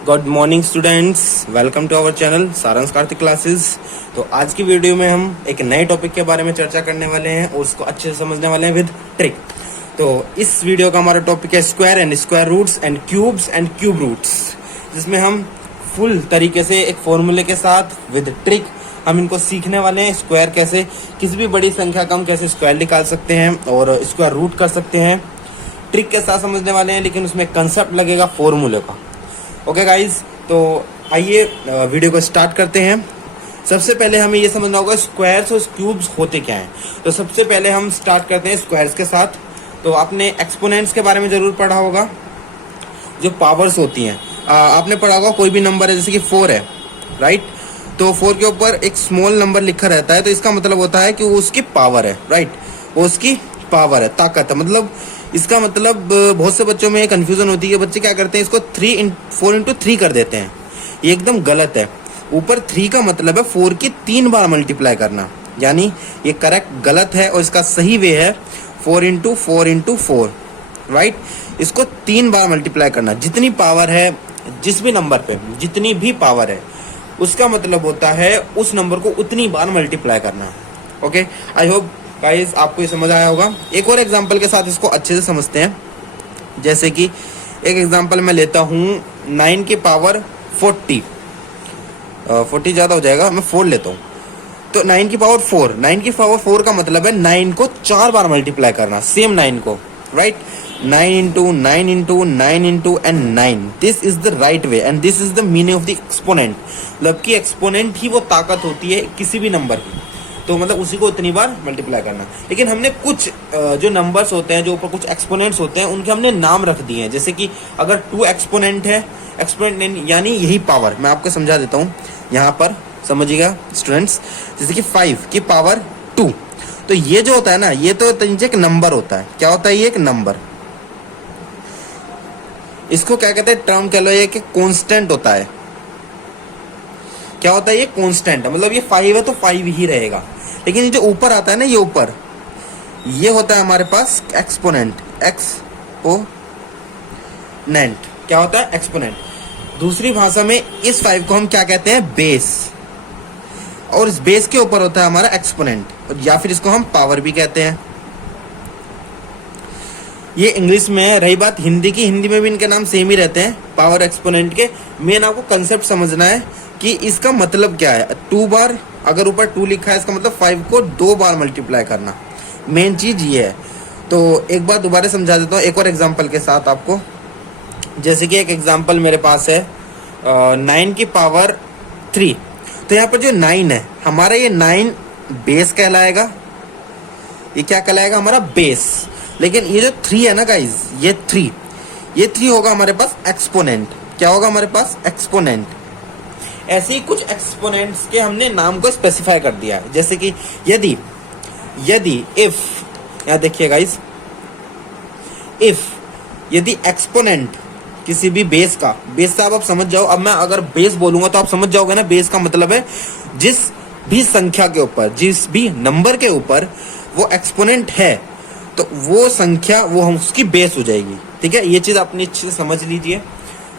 Good morning students, welcome to our channel Saransh Kartik classes. तो आज की वीडियो में हम एक नए टॉपिक के बारे में चर्चा करने वाले हैं और उसको अच्छे से समझने वाले हैं विद ट्रिक। तो इस वीडियो का हमारा टॉपिक है square and square roots and cubes and cube roots, जिसमें हम फुल तरीके से एक फॉर्मूले के साथ विद ट्रिक हम इनको सीखने वाले हैं। स्क्वायर कैसे, किसी भी बड़ी संख्या का हम कैसे स्क्वायर निकाल सकते हैं और स्क्वायर रूट कर सकते हैं, ट्रिक के साथ समझने वाले हैं, लेकिन उसमें कंसेप्ट लगेगा फॉर्मूले का। ओके गाइज, तो आइए वीडियो को स्टार्ट करते हैं। सबसे पहले हमें ये समझना होगा स्क्वायर्स और क्यूब्स होते क्या हैं। तो सबसे पहले हम स्टार्ट करते हैं स्क्वायर्स के साथ। तो आपने एक्सपोनेंट्स के बारे में जरूर पढ़ा होगा, जो पावर्स होती हैं। आपने पढ़ा होगा कोई भी नंबर है, जैसे कि 4 है, राइट। तो 4 के ऊपर एक स्मॉल नंबर लिखा रहता है, तो इसका मतलब होता है कि वो उसकी पावर है, राइट। वो उसकी पावर है, ताकत है। मतलब इसका मतलब बहुत से बच्चों में कंफ्यूजन होती है, बच्चे क्या करते हैं, इसको 4 इंटू 3 कर देते हैं। ये एकदम गलत है। ऊपर 3 का मतलब है 4 की 3 बार मल्टीप्लाई करना, यानी ये करेक्ट गलत है और इसका सही वे है 4 इंटू 4 इंटू 4, राइट। इसको 3 बार मल्टीप्लाई करना। जितनी पावर है जिस भी नंबर पे, जितनी भी पावर है, उसका मतलब होता है उस नंबर को उतनी बार मल्टीप्लाई करना। ओके, आई होप गाइस आपको ये समझ आया होगा। एक और एग्जांपल के साथ इसको अच्छे से समझते हैं। जैसे कि एक एग्जांपल मैं लेता हूँ 9 की पावर 40 ज़्यादा हो जाएगा, मैं 4 लेता हूँ। तो 9 की पावर 4, 9 की पावर 4 का मतलब है 9 को 4 बार मल्टीप्लाई करना, सेम 9 को, right. 9 into 9 into 9 into and 9, this is the right way and this is the meaning of the exponent. मतलब कि एक्सपोनेंट ही वो ताकत होती है किसी भी नंबर की, तो मतलब उसी को इतनी बार मल्टीप्लाई करना। लेकिन हमने कुछ जो नंबर्स होते हैं, जो ऊपर कुछ एक्सपोनेंट्स होते हैं, उनके हमने नाम रख दिए हैं। जैसे कि अगर 2 एक्सपोनेंट है, एक्सपोनेंट यानी यही पावर, मैं आपको समझा देता हूँ यहाँ पर, समझिएगा स्टूडेंट्स। जैसे कि 5 की पावर 2, तो ये जो होता है ना, ये तो एक नंबर होता है। क्या होता है ये? एक नंबर। इसको क्या कहते हैं, टर्म कह लो, ये कि कांस्टेंट होता है। क्या होता है ये? कांस्टेंट। मतलब ये 5 है तो 5 ही रहेगा। लेकिन ये जो ऊपर आता है ना, ये ऊपर, ये होता है हमारे पास एक्सपोनेंट। एक्सपोनेंट क्या होता है? एक्सपोनेंट। दूसरी भाषा में इस 5 को हम क्या कहते हैं? बेस। और इस बेस के ऊपर होता है हमारा एक्सपोनेंट, या फिर इसको हम पावर भी कहते हैं। ये इंग्लिश में है। रही बात हिंदी की, हिंदी में भी इनके नाम सेम ही रहते हैं, पावर एक्सपोनेंट के। मेन आपको कंसेप्ट समझना है कि इसका मतलब क्या है। 2 बार, अगर ऊपर 2 लिखा है, इसका मतलब 5 को 2 बार मल्टीप्लाई करना। मेन चीज ये है। तो एक बार दोबारा समझा देता हूँ एक और एग्जांपल के साथ आपको। जैसे कि एक एग्जांपल मेरे पास है 9 की पावर 3। तो यहाँ पर जो 9 है हमारा, ये 9 बेस कहलाएगा। ये क्या कहलाएगा? हमारा बेस। लेकिन ये जो 3 है ना गाइज, ये 3 होगा हमारे पास एक्सपोनेंट। क्या होगा हमारे पास? एक्सपोनेंट। ऐसे ही कुछ एक्सपोनेंट्स के हमने नाम को स्पेसिफाई कर दिया है। जैसे कि यदि इफ, यहाँ देखिए गाइस, इफ यदि एक्सपोनेंट किसी भी बेस का, बेस साहब आप समझ जाओ। अब मैं अगर बेस बोलूंगा तो आप समझ जाओगे ना। बेस का मतलब है जिस भी संख्या के ऊपर, जिस भी नंबर के ऊपर वो एक्सपोनेंट है, तो वो संख्या वो हम उसकी बेस हो जाएगी। ठीक है, ये चीज आपने अच्छे से समझ लीजिए।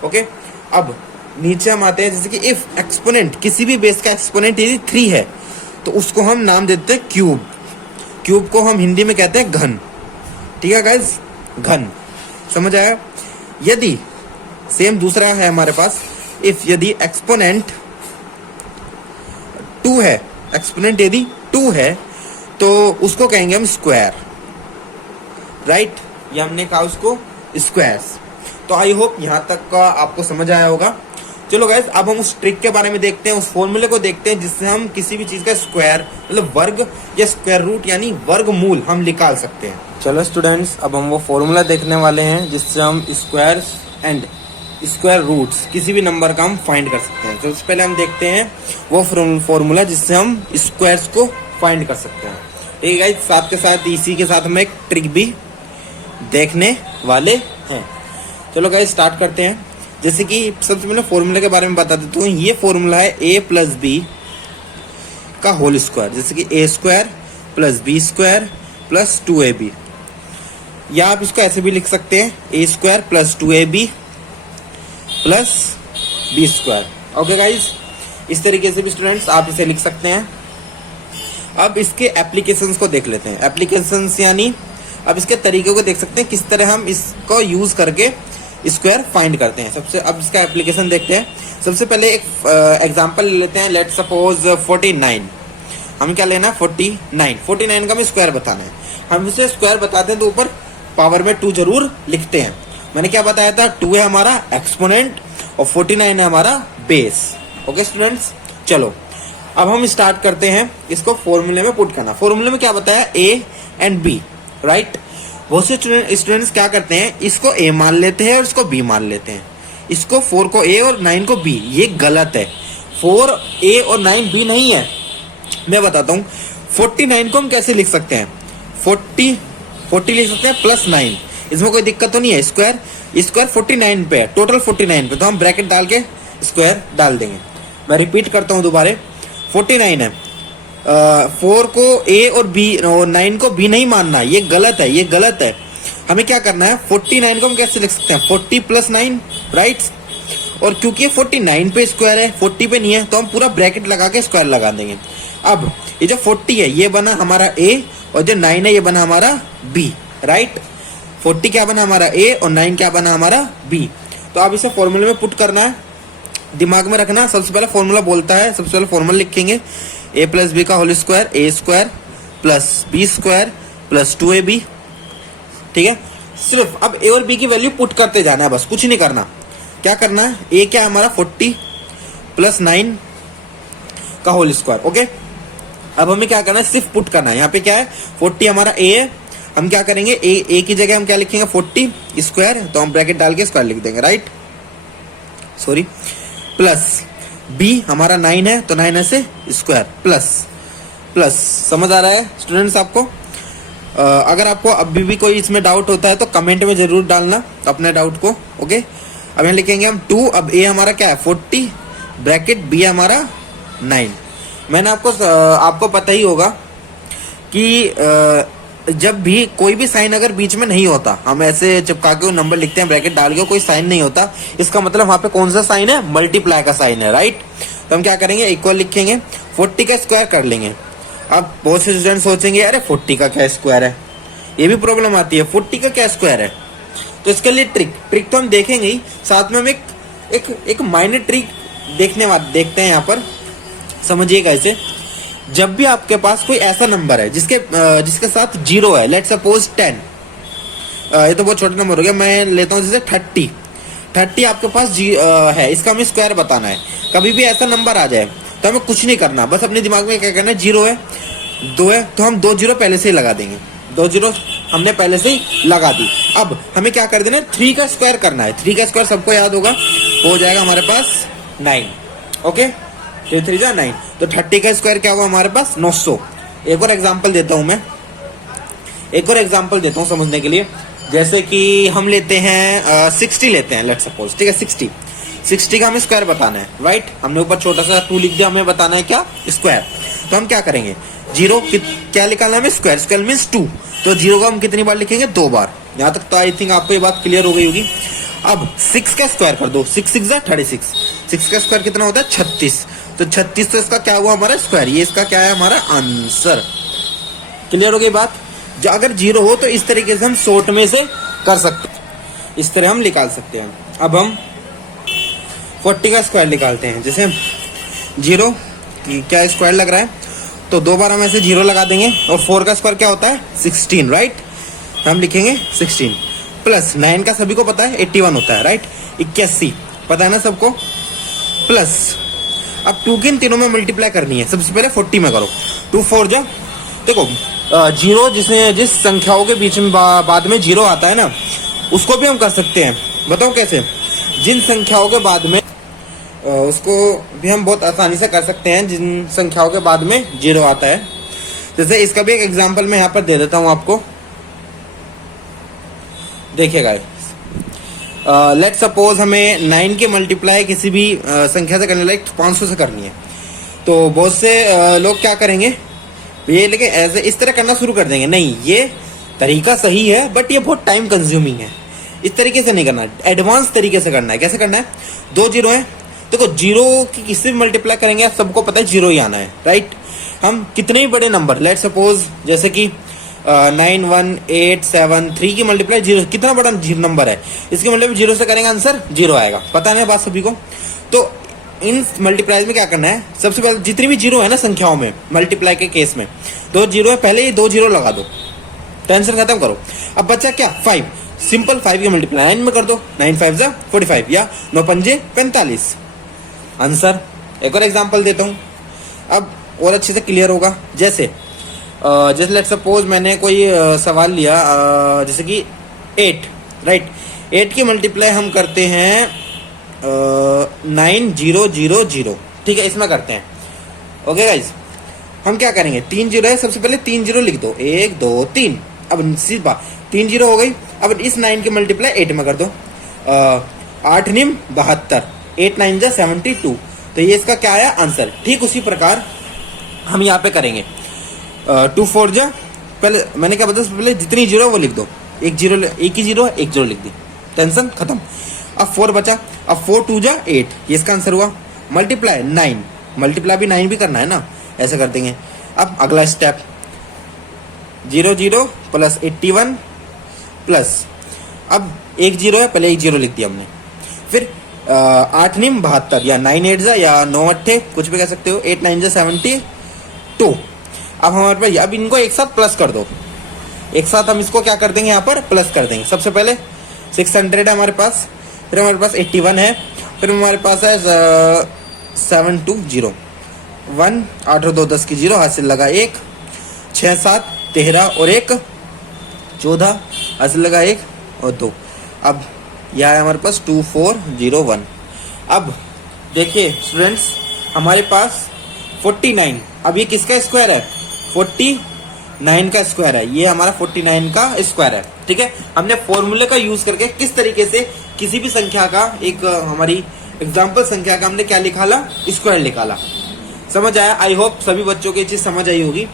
ओके, अब नीचे हम आते हैं। जैसे कि इफ एक्सपोनेंट, किसी भी बेस का एक्सपोनेंट यदि 3 है, तो उसको हम नाम देते हैं क्यूब। क्यूब को हम हिंदी में कहते हैं घन। ठीक है गाइज, घन। समझ आया? यदि सेम दूसरा है हमारे पास, इफ यदि एक्सपोनेंट 2 है, एक्सपोनेंट यदि 2 है, तो उसको कहेंगे हम स्क्वायर, राइट। ये हमने कहा उसको स्क्वायर्स। तो आई होप यहाँ तक का आपको समझ आया होगा। चलो गाइस, अब हम उस ट्रिक के बारे में देखते हैं, उस फॉर्मूले को देखते हैं जिससे हम किसी भी चीज का स्क्वायर, मतलब वर्ग या स्क्वायर रूट यानी वर्गमूल हम निकाल सकते हैं। चलो स्टूडेंट्स, अब हम वो फॉर्मूला देखने वाले हैं जिससे हम स्क्वायर्स एंड स्क्वायर रूट्स किसी भी नंबर का हम फाइंड कर सकते हैं। तो सबसे पहले हम देखते हैं वो फॉर्मूला जिससे हम स्क्वायर्स को फाइंड कर सकते हैं। ठीक है गाइस, साथ के साथ इसी के साथ हम एक ट्रिक भी देखने वाले हैं। चलो गाइस, स्टार्ट करते हैं। जैसे कि सबसे पहले फॉर्मूले के बारे में बता देता हूँ। ये फॉर्मूला है a प्लस बी का होल स्क्वायर। जैसे कि a square plus B square plus 2ab, या आप इसको ऐसे भी लिख सकते हैं, a स्क्वायर प्लस 2ab प्लस बी स्क्वायर। ओके गाइज, इस तरीके से भी स्टूडेंट्स आप इसे लिख सकते हैं। अब इसके एप्लीकेशंस को देख लेते हैं। एप्लीकेशंस यानी अब इसके तरीके को देख सकते हैं, किस तरह हम इसको यूज करके स्क्वायर फाइंड करते हैं। सबसे अब इसका एप्लीकेशन देखते हैं। सबसे पहले एक एग्जांपल ले लेते हैं। Let's suppose 49। हम क्या लेना है 49 का हमें स्क्वायर बताना है। हम इसे स्क्वायर बताते हैं तो ऊपर पावर में 2 जरूर लिखते हैं। मैंने क्या बताया था, 2 है हमारा एक्सपोनेंट और 49 है हमारा बेस। ओके स्टूडेंट्स, चलो अब हम स्टार्ट करते हैं इसको फॉर्मूले में पुट करना। फॉर्मूले में क्या बताया, ए एंड बी, राइट। बहुत से स्टूडेंट्स क्या करते हैं, इसको ए मान लेते हैं और इसको बी मान लेते हैं। इसको 4 को ए और 9 को बी, ये गलत है। 4 ए और 9 बी नहीं है। मैं बताता हूँ 49 को हम कैसे लिख सकते हैं। 40 लिख सकते हैं प्लस 9, इसमें कोई दिक्कत तो नहीं है। स्क्वायर 49 पे है, टोटल 49 पे, तो हम ब्रैकेट डाल के स्क्वायर डाल देंगे। मैं रिपीट करता हूँ दोबारा, 49 है। 4 को ए और बी और 9 को बी नहीं मानना, ये गलत है, ये गलत है। हमें क्या करना है, 49 को हम कैसे लिख सकते हैं, 40 प्लस 9, राइट। और क्योंकि 49 पे स्क्वायर है, 40 पे नहीं है, तो हम पूरा ब्रैकेट लगा के स्क्वायर लगा देंगे। अब ये जो 40 है ये बना हमारा ए और जो 9 है ये बना हमारा बी, राइट। 40 क्या बना हमारा ए और 9 क्या बना हमारा बी। तो अब इसे फॉर्मूले में पुट करना है, दिमाग में रखना। सबसे पहले फॉर्मूला बोलता है, सबसे पहले फॉर्मूला लिखेंगे ए प्लस बी का whole square, A square plus B square plus 2ab, ठीक है। सिर्फ अब ए और बी की वैल्यू पुट करते जाना है, बस कुछ नहीं करना। क्या करना है, ए क्या है हमारा 40 प्लस 9 का होल स्क्वायर। ओके, अब हमें क्या करना है, सिर्फ पुट करना है। यहाँ पे क्या है, 40 हमारा ए है, हम क्या करेंगे, ए की जगह हम क्या लिखेंगे 40 स्क्वायर, तो हम ब्रैकेट डाल के स्क्वायर लिख देंगे, राइट, सॉरी। प्लस बी हमारा 9 है तो 9 से स्क्वायर प्लस समझ आ रहा है स्टूडेंट्स आपको। अगर आपको अभी भी कोई इसमें डाउट होता है तो कमेंट में जरूर डालना अपने डाउट को। ओके, अब यहाँ लिखेंगे हम 2। अब ए हमारा क्या है 40, ब्रैकेट बी हमारा 9। मैंने आपको पता ही होगा कि जब भी कोई भी साइन अगर बीच में नहीं होता, हम ऐसे चिपका के नंबर लिखते हैं ब्रैकेट डाल के, कोई साइन नहीं होता, इसका मतलब वहां पे कौन सा साइन है, मल्टीप्लाई का साइन है, राइट। तो हम क्या करेंगे, इक्वल लिखेंगे, 40 का स्क्वायर कर लेंगे। अब बहुत से स्टूडेंट सोचेंगे अरे 40 का क्या स्क्वायर है, ये भी प्रॉब्लम आती है, 40 का क्या स्क्वायर है। तो इसके लिए ट्रिक तो हम देखेंगे ही, साथ में हम एक माइनर ट्रिक देखते हैं यहाँ पर, समझिएगा इसे। जब भी आपके पास कोई ऐसा नंबर है जिसके साथ 0 है, लेट्स सपोज 10, ये तो बहुत छोटा नंबर हो गया, मैं लेता हूँ जैसे 30 आपके पास है, इसका हमें स्क्वायर बताना है। कभी भी ऐसा नंबर आ जाए तो हमें कुछ नहीं करना, बस अपने दिमाग में क्या करना है, 0 है 2 है तो हम 2 0 पहले से ही लगा देंगे, 2 0 हमने पहले से ही लगा दी। अब हमें क्या कर देना है, 3 का स्क्वायर करना है। 3 का स्क्वायर सबको याद होगा, हो जाएगा हमारे पास 9। ओके, 3 3 जा 9, तो 30 का स्क्वायर क्या होगा हमारे पास 900। एक और एग्जांपल देता हूं मैं, समझने के लिए। जैसे कि हम लेते हैं 60 लेते हैं, लेट्स सपोज, ठीक है। 60 का हमें स्क्वायर बताना है, राइट। हमने ऊपर छोटा सा 2 लिख दिया, हमें बताना है क्या, स्क्वायर। तो हम क्या करेंगे, 0 क्या निकालना है हमें, स्क्वायर मीन्स 2, तो 0 को हम कितनी बार लिखेंगे, 2 बार। यहाँ तक तो आई थिंक आपको ये बात क्लियर हो गई होगी। अब 6 का स्क्वायर कर दो, 6 6 36, 6 का स्क्वायर कितना होता है 36, तो 36 तो इसका क्या हुआ हमारा स्क्वायर, ये इसका क्या है हमारा आंसर। क्लियर हो गई बात। जो अगर 0 हो तो इस तरीके से हम शॉर्ट में से कर सकते हैं, इस तरह हम निकाल सकते हैं। अब हम 40 का स्क्वायर निकालते हैं। जैसे 0 क्या स्क्वायर लग रहा है, तो 2 बार हम ऐसे 0 लगा देंगे, और 4 का स्क्वायर क्या होता है 16, राइट। हम लिखेंगे 16 प्लस 9 का सभी को पता है 81 होता है, राइट। 81 पता है ना सबको, प्लस अब 2 की इन तीनों में मल्टीप्लाई करनी है। सबसे पहले 40 में करो, 2 4 जा, देखो 0 जिस संख्याओं के बीच में बाद में 0 आता है ना, उसको भी हम कर सकते हैं। बताओ कैसे, जिन संख्याओं के बाद में उसको भी हम बहुत आसानी से कर सकते हैं जिन संख्याओं के बाद में 0 आता है। जैसे इसका भी एक एग्जांपल मैं यहाँ पर दे देता हूँ आपको, देखिएगा। लेट्स सपोज हमें 9 के मल्टीप्लाई किसी भी संख्या से करने लाइक 500 से करनी है, तो बहुत से लोग क्या करेंगे, ये लेकिन ऐसे इस तरह करना शुरू कर देंगे। नहीं, ये तरीका सही है बट ये बहुत टाइम कंज्यूमिंग है, इस तरीके से नहीं करना, एडवांस तरीके से करना है। कैसे करना है, 2 0 है देखो जीरो की किससे भी मल्टीप्लाई करेंगे आप सबको पता है जीरो ही आना है, राइट। हम कितने भी बड़े नंबर, लेट सपोज जैसे कि 91873 की मल्टीप्लाई जीरो, कितना बड़ा नंबर है, इसके मतलब जीरो से करेंगे आंसर जीरो आएगा। पता नहीं बात सभी को। तो इन मल्टीप्लाई में क्या करना है, सबसे पहले जितनी भी जीरो है ना संख्याओं में, मल्टीप्लाई के केस में 2 जीरो है, पहले ये 2 जीरो लगा दो, टेंशन खत्म करो। अब बचा क्या 5, सिंपल 5 की मल्टीप्लाई 9 में कर दो, 9 5 जा 45 या 9 पंजे 45 आंसर। एक और एग्जांपल देता हूँ, अब और अच्छे से क्लियर होगा। जैसे लेट सपोज मैंने कोई सवाल लिया, जैसे कि 8, राइट। 8 की मल्टीप्लाई हम करते हैं 9000, ठीक है, इसमें करते हैं। ओके गाइज, हम क्या करेंगे, 3 जीरो है, सबसे पहले 3 जीरो लिख दो, 1 2 3। अब सीधा 3 जीरो हो गई। अब इस 9 की मल्टीप्लाई 8 में कर दो, 8 9 72, 8 9 जा 72। तो ये इसका क्या आया आंसर। ठीक उसी प्रकार हम यहाँ पे करेंगे 2 4 जा, पहले मैंने क्या बताया, पहले जितनी जीरो वो लिख दो, एक ही जीरो है, एक जीरो लिख दी, टेंशन खत्म। अब 4 बचा, अब 4 2 जा 8, ये इसका आंसर हुआ। मल्टीप्लाई 9, मल्टीप्लाई भी 9 भी करना है ना, ऐसा कर देंगे। अब अगला स्टेप 0 0 प्लस 81 प्लस, अब एक जीरो है, पहले एक जीरो लिख दिया हमने। फिर 8 9 72 या 9 8 जा या 9 8 कुछ भी कह सकते हो, 8 9 जा 72। अब हमारे पास, अब इनको एक साथ प्लस कर दो, एक साथ हम इसको क्या कर देंगे, यहाँ पर प्लस कर देंगे। सबसे पहले 600 है हमारे पास, फिर हमारे पास 81 है, फिर हमारे पास है 720 1, 8 और 2 10 की जीरो, हासिल लगा 1, 6 7 13 और 1 14, हासिल लगा 1 और 2। अब यह है हमारे पास 2401। अब देखिए स्टूडेंट्स, हमारे पास 49, अब ये किसका स्क्वायर है, 49 का स्क्वायर है, ये हमारा 49 का स्क्वायर है, ठीक है। हमने फॉर्मूले का यूज करके किस तरीके से किसी भी संख्या का, एक हमारी एग्जाम्पल संख्या का हमने क्या निकाला, स्क्वायर निकाला। समझ आया, आई होप सभी बच्चों को ये चीज समझ आई होगी।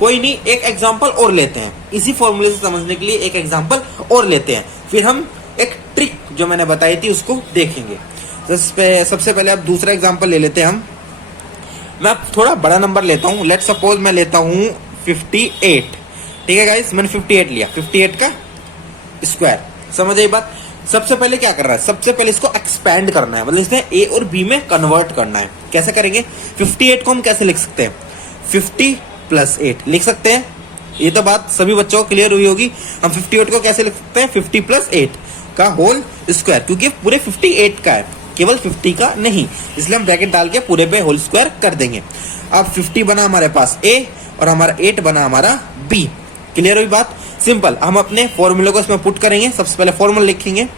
कोई नहीं, एक एग्जाम्पल और लेते हैं, इसी फॉर्मूले से समझने के लिए एक एग्जाम्पल और लेते हैं, फिर हम एक ट्रिक जो मैंने बताई थी उसको देखेंगे। सबसे पहले अब दूसरा एग्जाम्पल ले लेते हैं हम। मैं थोड़ा बड़ा नंबर लेता हूँ, लेट सपोज मैं लेता हूँ 58, ठीक है गाइस, मैंने 58 लिया, 58 का स्क्वायर। समझ आई बात। सबसे पहले क्या करना है, सबसे पहले इसको एक्सपैंड करना है, मतलब इसमें ए और बी में कन्वर्ट करना है। कैसे करेंगे, 58 को हम कैसे लिख सकते हैं, 50 + 8 लिख सकते हैं। ये तो बात सभी बच्चों को क्लियर हुई होगी। हम 58 को कैसे लिख सकते हैं, 50 + 8 का होल स्क्वायर, क्योंकि पूरे 58 का है, केवल 50 का नहीं, इसलिए हम ब्रैकेट डाल के पूरे पे होल स्क्वायर कर देंगे। अब 50 बना हमारे पास ए और हमारा 8 बना हमारा बी। क्लियर हुई बात। सिंपल, हम अपने फॉर्मूले को इसमें पुट करेंगे। सबसे पहले फॉर्मूला लिखेंगे,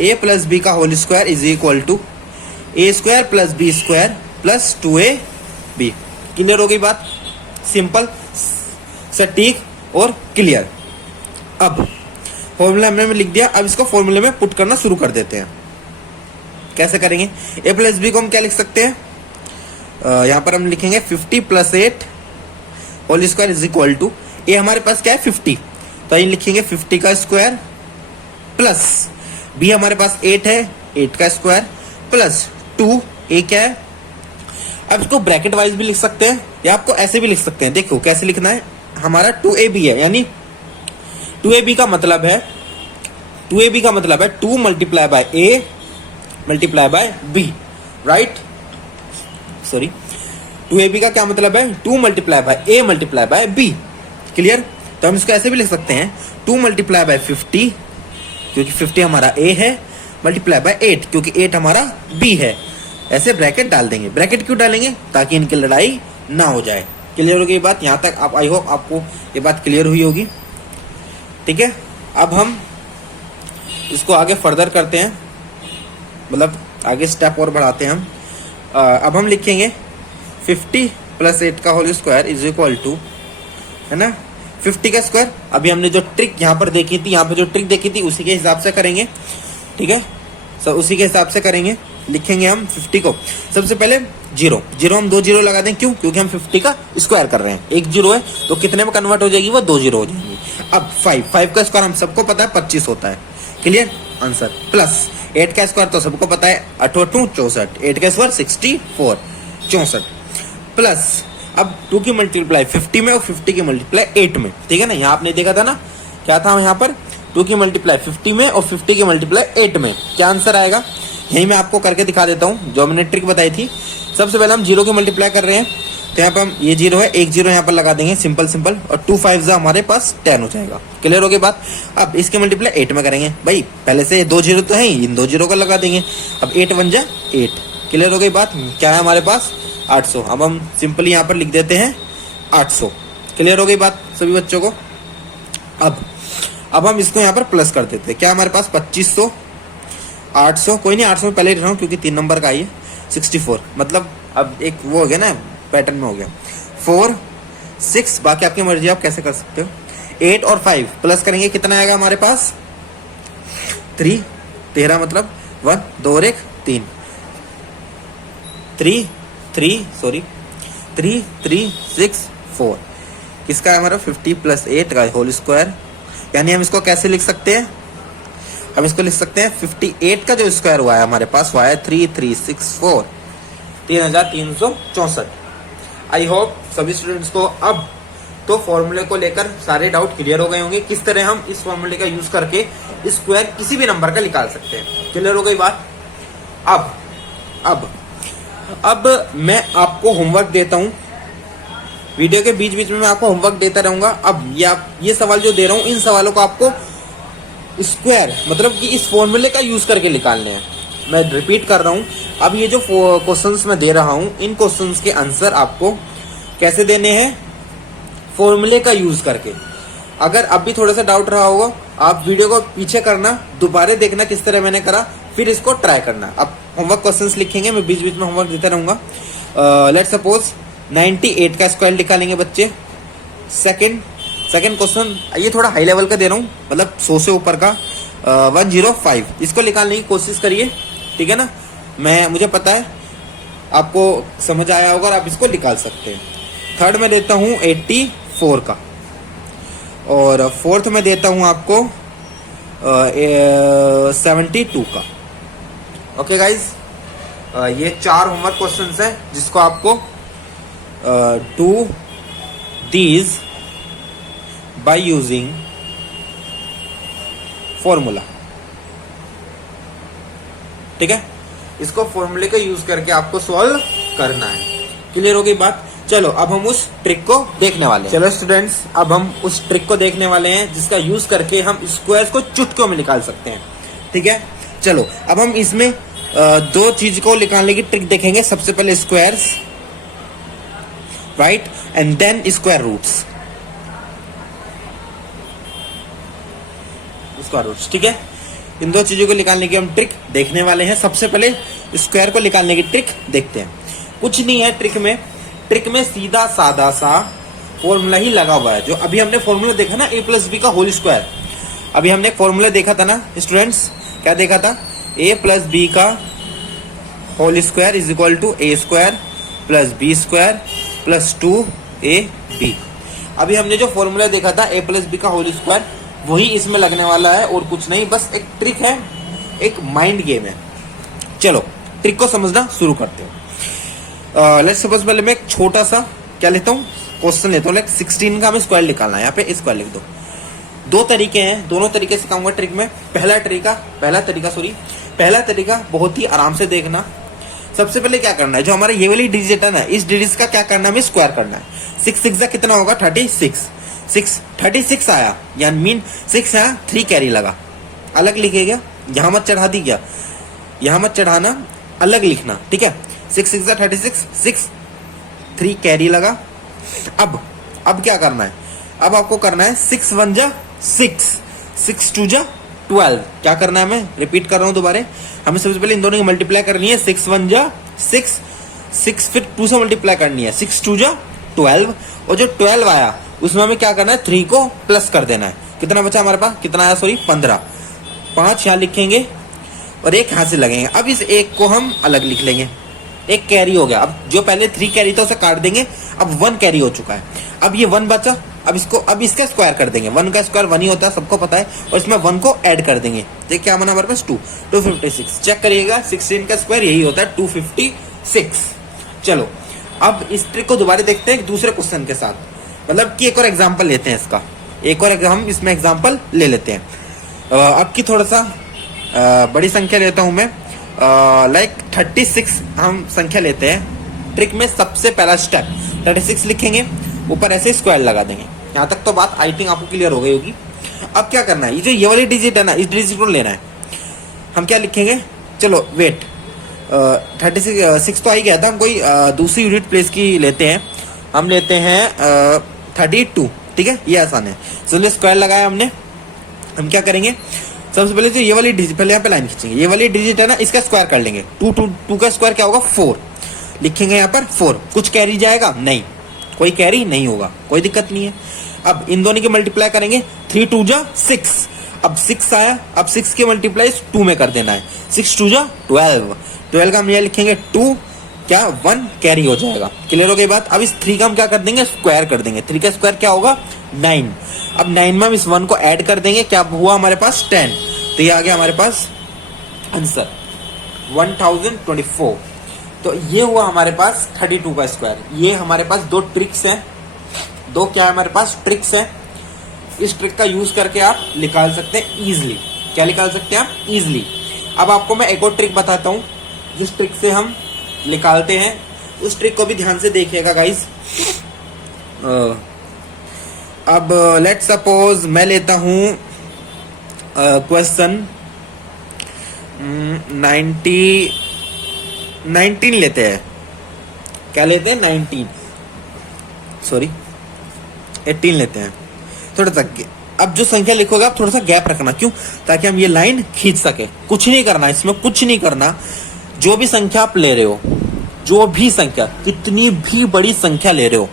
a + b का whole square is equal to a² + b² + 2ab। Clear हो गई बात, सिंपल, सटीक और क्लियर। अब फॉर्मूला हमने लिख दिया, अब इसको फॉर्मूले में पुट करना शुरू कर देते हैं। कैसे करेंगे, a + b को हम क्या लिख सकते हैं, यहाँ पर हम लिखेंगे 50 + 8 whole square is equal to, ए हमारे पास क्या है 50, तो ये लिखेंगे 50 का स्क्वायर प्लस बी हमारे पास 8 है, 8 का स्क्वायर प्लस 2, ए क्या है। अब इसको ब्रैकेट वाइज भी लिख सकते हैं या आपको ऐसे भी लिख सकते हैं। देखो कैसे लिखना है, हमारा 2ab है, यानी 2ab का मतलब है 2 × a × b, right. Sorry, 2ab का क्या मतलब है, 2 × a × b। क्लियर। तो हम इसको ऐसे भी लिख सकते हैं 2 × 50, क्योंकि 50 हमारा a है, × 8 क्योंकि 8 हमारा b है। ऐसे ब्रैकेट डाल देंगे। ब्रैकेट क्यों डालेंगे, ताकि इनकी लड़ाई ना हो जाए। क्लियर हो गई बात, यहाँ तक आप, आई होप आपको ये बात क्लियर हुई होगी, ठीक है। अब हम इसको आगे फर्दर करते हैं, मतलब आगे स्टेप और बढ़ाते हैं हम। अब हम लिखेंगे 50 + 8 का whole square is equal to, है ना, 50 का स्क्वायर। अभी हमने जो ट्रिक यहाँ पर देखी थी, यहाँ पे जो ट्रिक देखी थी उसी के हिसाब से करेंगे, ठीक है। उसी के हिसाब से करेंगे। लिखेंगे हम 50 को, सबसे पहले 0 हम 2 जीरो लगा दें, क्यों, क्योंकि हम 50 का स्क्वायर कर रहे हैं। एक जीरो है तो कितने में कन्वर्ट हो जाएगी, वो 2 जीरो हो जाएंगी। अब 5 का स्क्वायर हम सबको पता है 25 होता है। Clear answer. प्लस 8 का स्क्वायर तो सबको पता है, 8 और 2 64, 8 का स्क्वायर 64 64 प्लस अब 2 की मल्टीप्लाई 50 में और 50 की मल्टीप्लाई 8 में, ठीक है ना। यहाँ आपने देखा था ना क्या था यहाँ पर, 2 की मल्टीप्लाई 50 में और 50 की मल्टीप्लाई 8 में, क्या आंसर आएगा यही मैं आपको करके दिखा देता हूँ जो मैंने ट्रिक बताई थी। सबसे पहले हम 0 की मल्टीप्लाई कर रहे हैं, तो यहाँ पे हम ये 0 है, एक 0 यहाँ पर लगा देंगे सिंपल सिंपल, और 2 5 हमारे पास 10 हो जाएगा। क्लियर हो गई बात। अब इसके मल्टीप्लाई 8 में करेंगे, भाई पहले से 2 0 तो है ही, इन 2 0 को लगा देंगे। अब 8 1 जा 8। क्लियर हो गई बात। क्या है हमारे पास 800। अब हम सिंपली यहाँ पर लिख देते हैं 800। क्लियर हो गई बात सभी बच्चों को। अब हम इसको यहाँ पर प्लस कर देते हैं, क्या हमारे पास 2500 800, कोई नहीं 800 में पहले ही रहा हूँ क्योंकि 3 नंबर का आई है, 64 मतलब अब एक वो हो गया ना पैटर्न में हो गया, 4 6 बाकी आपकी मर्जी, आप कैसे कर सकते हो। 8 और 5 प्लस करेंगे कितना आएगा हमारे पास 3 13 मतलब 1 2 और 1 3 3 3 6 4 किसका है हमारा 50 प्लस 8 का होल स्क्वायर। यानी हम इसको कैसे लिख सकते हैं, हम इसको लिख सकते हैं 58 का जो स्क्वायर हुआ है हमारे पास हुआ है 3364 3364। आई होप सभी स्टूडेंट्स को अब तो फॉर्मूले को लेकर सारे डाउट क्लियर हो गए होंगे, किस तरह हम इस फॉर्मूले का यूज करके स्क्वायर किसी भी नंबर का निकाल सकते हैं। क्लियर हो गई बात। अब मैं आपको होमवर्क देता हूं, वीडियो के बीच बीच में मैं आपको होमवर्क देता रहूंगा। अब ये सवाल जो दे रहा हूं, इन सवालों को आपको स्क्वायर मतलब कि इस फॉर्मूले का यूज करके निकालने हैं। मैं रिपीट कर रहा हूं, अब ये जो क्वेश्चंस मैं दे रहा हूं, इन क्वेश्चंस के आंसर आपको कैसे देने हैं, फॉर्मूले का यूज करके। अगर अब भी थोड़ा सा डाउट रहा होगा, आप वीडियो को पीछे करना, दोबारा देखना किस तरह मैंने करा, फिर इसको ट्राई करना। अब होमवर्क क्वेश्चंस लिखेंगे, मैं बीच बीच में होमवर्क देता रहूंगा। लेट्स सपोज 98 का स्क्वायर निकालेंगे बच्चे। सेकंड क्वेश्चन, ये थोड़ा हाई लेवल का दे रहा हूँ, मतलब 100 से ऊपर का 105, इसको निकालने की कोशिश करिए, ठीक है ना। मुझे पता है आपको समझ आया होगा और आप इसको निकाल सकते हैं। थर्ड में देता हूँ 84 का, और फोर्थ में देता हूँ आपको 72 का। ओके गाइज, ये 4 होमवर्क क्वेश्चंस हैं जिसको आपको do these by using formula, ठीक है। इसको फॉर्मूले का यूज करके आपको सॉल्व करना है। क्लियर हो गई बात। चलो अब हम उस ट्रिक को देखने वाले हैं। चलो स्टूडेंट्स, अब हम उस ट्रिक को देखने वाले हैं जिसका यूज करके हम स्क्वायर्स को चुटकियों में निकाल सकते हैं, ठीक है। चलो अब हम इसमें 2 चीज को निकालने की ट्रिक देखेंगे। सबसे पहले squares, right, and then square roots, ठीक है। इन 2 चीजों को निकालने की हम ट्रिक देखने वाले हैं। सबसे पहले स्क्वायर को निकालने की ट्रिक देखते हैं। कुछ नहीं है ट्रिक में सीधा साधा सा फॉर्मूला ही लगा हुआ है। जो अभी हमने फॉर्मूला देखा ना a प्लस बी का होल स्क्वायर, अभी हमने फॉर्मूला देखा था ना स्टूडेंट्स, क्या देखा था, a प्लस बी का whole square is equal to a square plus B square plus 2ab। अभी हमने जो फॉर्मूला देखा था a प्लस बी का होल स्क्वायर, वही इसमें लगने वाला है और कुछ नहीं, बस एक ट्रिक है, एक माइंड गेम है। चलो ट्रिक को समझना शुरू करते हैं। लेट्स सपोज पहले मैं एक छोटा सा क्या लेता हूँ, क्वेश्चन लेता हूँ। लाइक 16 का हमें स्क्वायर निकालना है। यहाँ पे स्क्वायर लिख दो। 2 तरीके हैं, दोनों तरीके से सिखाऊंगा ट्रिक में। पहला तरीका बहुत ही आराम से देखना। सबसे पहले क्या करना है, जो हमारा ये वाली डिजिट है ना, इस डिजिट का क्या करना है, हमें स्क्वायर करना है। 6 6 कितना होगा 36 आया, यानी मीन 6 आया, 3 कैरी लगा, अलग लिखेगा, यहाँ मत चढ़ा दी, क्या यहाँ मत चढ़ाना, अलग लिखना, ठीक है। 6 6 36, 6 3 कैरी लगा। अब क्या करना है, अब आपको करना है 6 1 जा 6, 6 2 जा 12। क्या करना है, मैं रिपीट कर रहा हूं दोबारा, हमें सबसे पहले इन दोनों की मल्टीप्लाई करनी है। 6 1 जा 6, 6 फिर 2 से मल्टीप्लाई करनी है, 6 2 जा 12, और जो 12 आया उसमें हमें क्या करना है, 3 को प्लस कर देना है। कितना बचा हमारे पास, कितना आया, सॉरी 15। 5 यहाँ लिखेंगे और 1 यहाँ से लगेंगे। अब इस 1 को हम अलग लिख लेंगे, 1 कैरी हो गया। अब जो पहले 3 कैरी था उसे काट देंगे, अब 1 कैरी हो चुका है। अब ये 1 बचा, अब इसका स्क्वायर कर देंगे, 1 का स्क्वायर 1 ही होता है, सबको पता है, और इसमें 1 को ऐड कर देंगे, तो क्या बना हमारे पास 256। चेक करिएगा 16 का स्क्वायर यही होता है 256। चलो अब इस ट्रिक को दोबारा देखते हैं दूसरे क्वेश्चन के साथ, मतलब कि एक और एग्जांपल लेते हैं इसका, एक और हम इसमें एग्जांपल ले लेते हैं। अब की थोड़ा सा बड़ी संख्या लेता हूं मैं, लाइक 36 हम संख्या लेते हैं। ट्रिक में सबसे पहला स्टेप 36 लिखेंगे, ऊपर ऐसे स्क्वायर लगा देंगे। यहाँ तक तो बात आई थिंक आपको क्लियर हो गई होगी। अब क्या करना है, ये वाली डिजिट है ना, इस डिजिट को लेना है। हम क्या लिखेंगे, चलो वेट, 36 तो आ ही गया था, हम कोई दूसरी यूनिट प्लेस की लेते हैं। हम लेते हैं 32, ठीक है, ये आसान है। चलिए स्क्वायर लगाया हमने। हम क्या करेंगे, सबसे पहले तो ये वाली डिजिट, पहले यहाँ पे लाइन खींचेंगे, ये वाली डिजिट है ना, इसका स्क्वायर कर लेंगे। 2 का स्क्वायर क्या होगा 4, लिखेंगे यहाँ पर 4। कुछ कैरी जाएगा नहीं, कोई कैरी नहीं होगा, कोई दिक्कत नहीं है। अब इन दोनों की मल्टीप्लाई करेंगे, 3 2 जा 6। अब 6 आया, अब 6 की मल्टीप्लाई 2 में कर देना है, 6 2 जा 12। 12 का हम यहाँ लिखेंगे 2, क्या 1 कैरी हो जाएगा। क्लियर हो गई बात। अब इस 3 का हम क्या कर देंगे, स्क्वायर कर देंगे। 3 का स्क्वायर क्या होगा 9। अब 9 में हम इस 1 को ऐड कर देंगे, क्या हुआ हमारे पास 10, तो ये आ गया हमारे पास आंसर 1024। तो ये हुआ हमारे पास 32 का स्क्वायर। ये हमारे पास दो ट्रिक्स हैं, दो क्या है हमारे पास ट्रिक्स हैं। इस ट्रिक का यूज करके आप निकाल सकते हैं इजीली। क्या निकाल सकते हैं आप इजीली। अब आपको मैं एक और ट्रिक बताता हूं जिस ट्रिक से हम निकालते हैं, उस ट्रिक को भी ध्यान से देखिएगा गाइस। अब लेट्स सपोज मैं लेता हूं क्वेश्चन 19 लेते हैं। क्या लेते हैं 19, सॉरी 18 लेते हैं। थोड़ा सा अब जो संख्या लिखोगे आप थोड़ा सा गैप रखना, क्यों, ताकि हम ये लाइन खींच सके। कुछ नहीं करना इसमें, कुछ नहीं करना। जो भी संख्या आप ले रहे हो, जो भी संख्या, कितनी भी बड़ी संख्या ले रहे हो,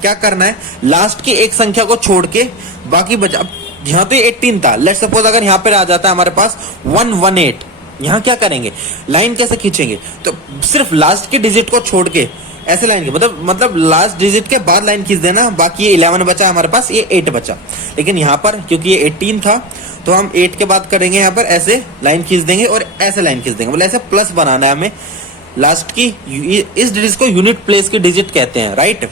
क्या करना है, लास्ट की एक संख्या को छोड़ के बाकी बचा। यहाँ तो 18 था, लेट्स सपोज अगर यहाँ पर आ जाता है हमारे पास 118, यहाँ क्या करेंगे, लाइन कैसे खींचेंगे, तो सिर्फ लास्ट के डिजिट को छोड़ के ऐसे लाइन की मतलब लास्ट डिजिट के बाद लाइन खींच देना। बाकी ये 11 बचा हमारे पास, ये 8 बचा। लेकिन यहाँ पर क्योंकि ये 18 था तो हम 8 के बाद करेंगे, यहाँ पर ऐसे लाइन खींच देंगे और ऐसे लाइन खींच देंगे, मतलब ऐसे प्लस बनाना है हमें लास्ट की। इस डिजिट को यूनिट प्लेस की डिजिट कहते हैं, राइट।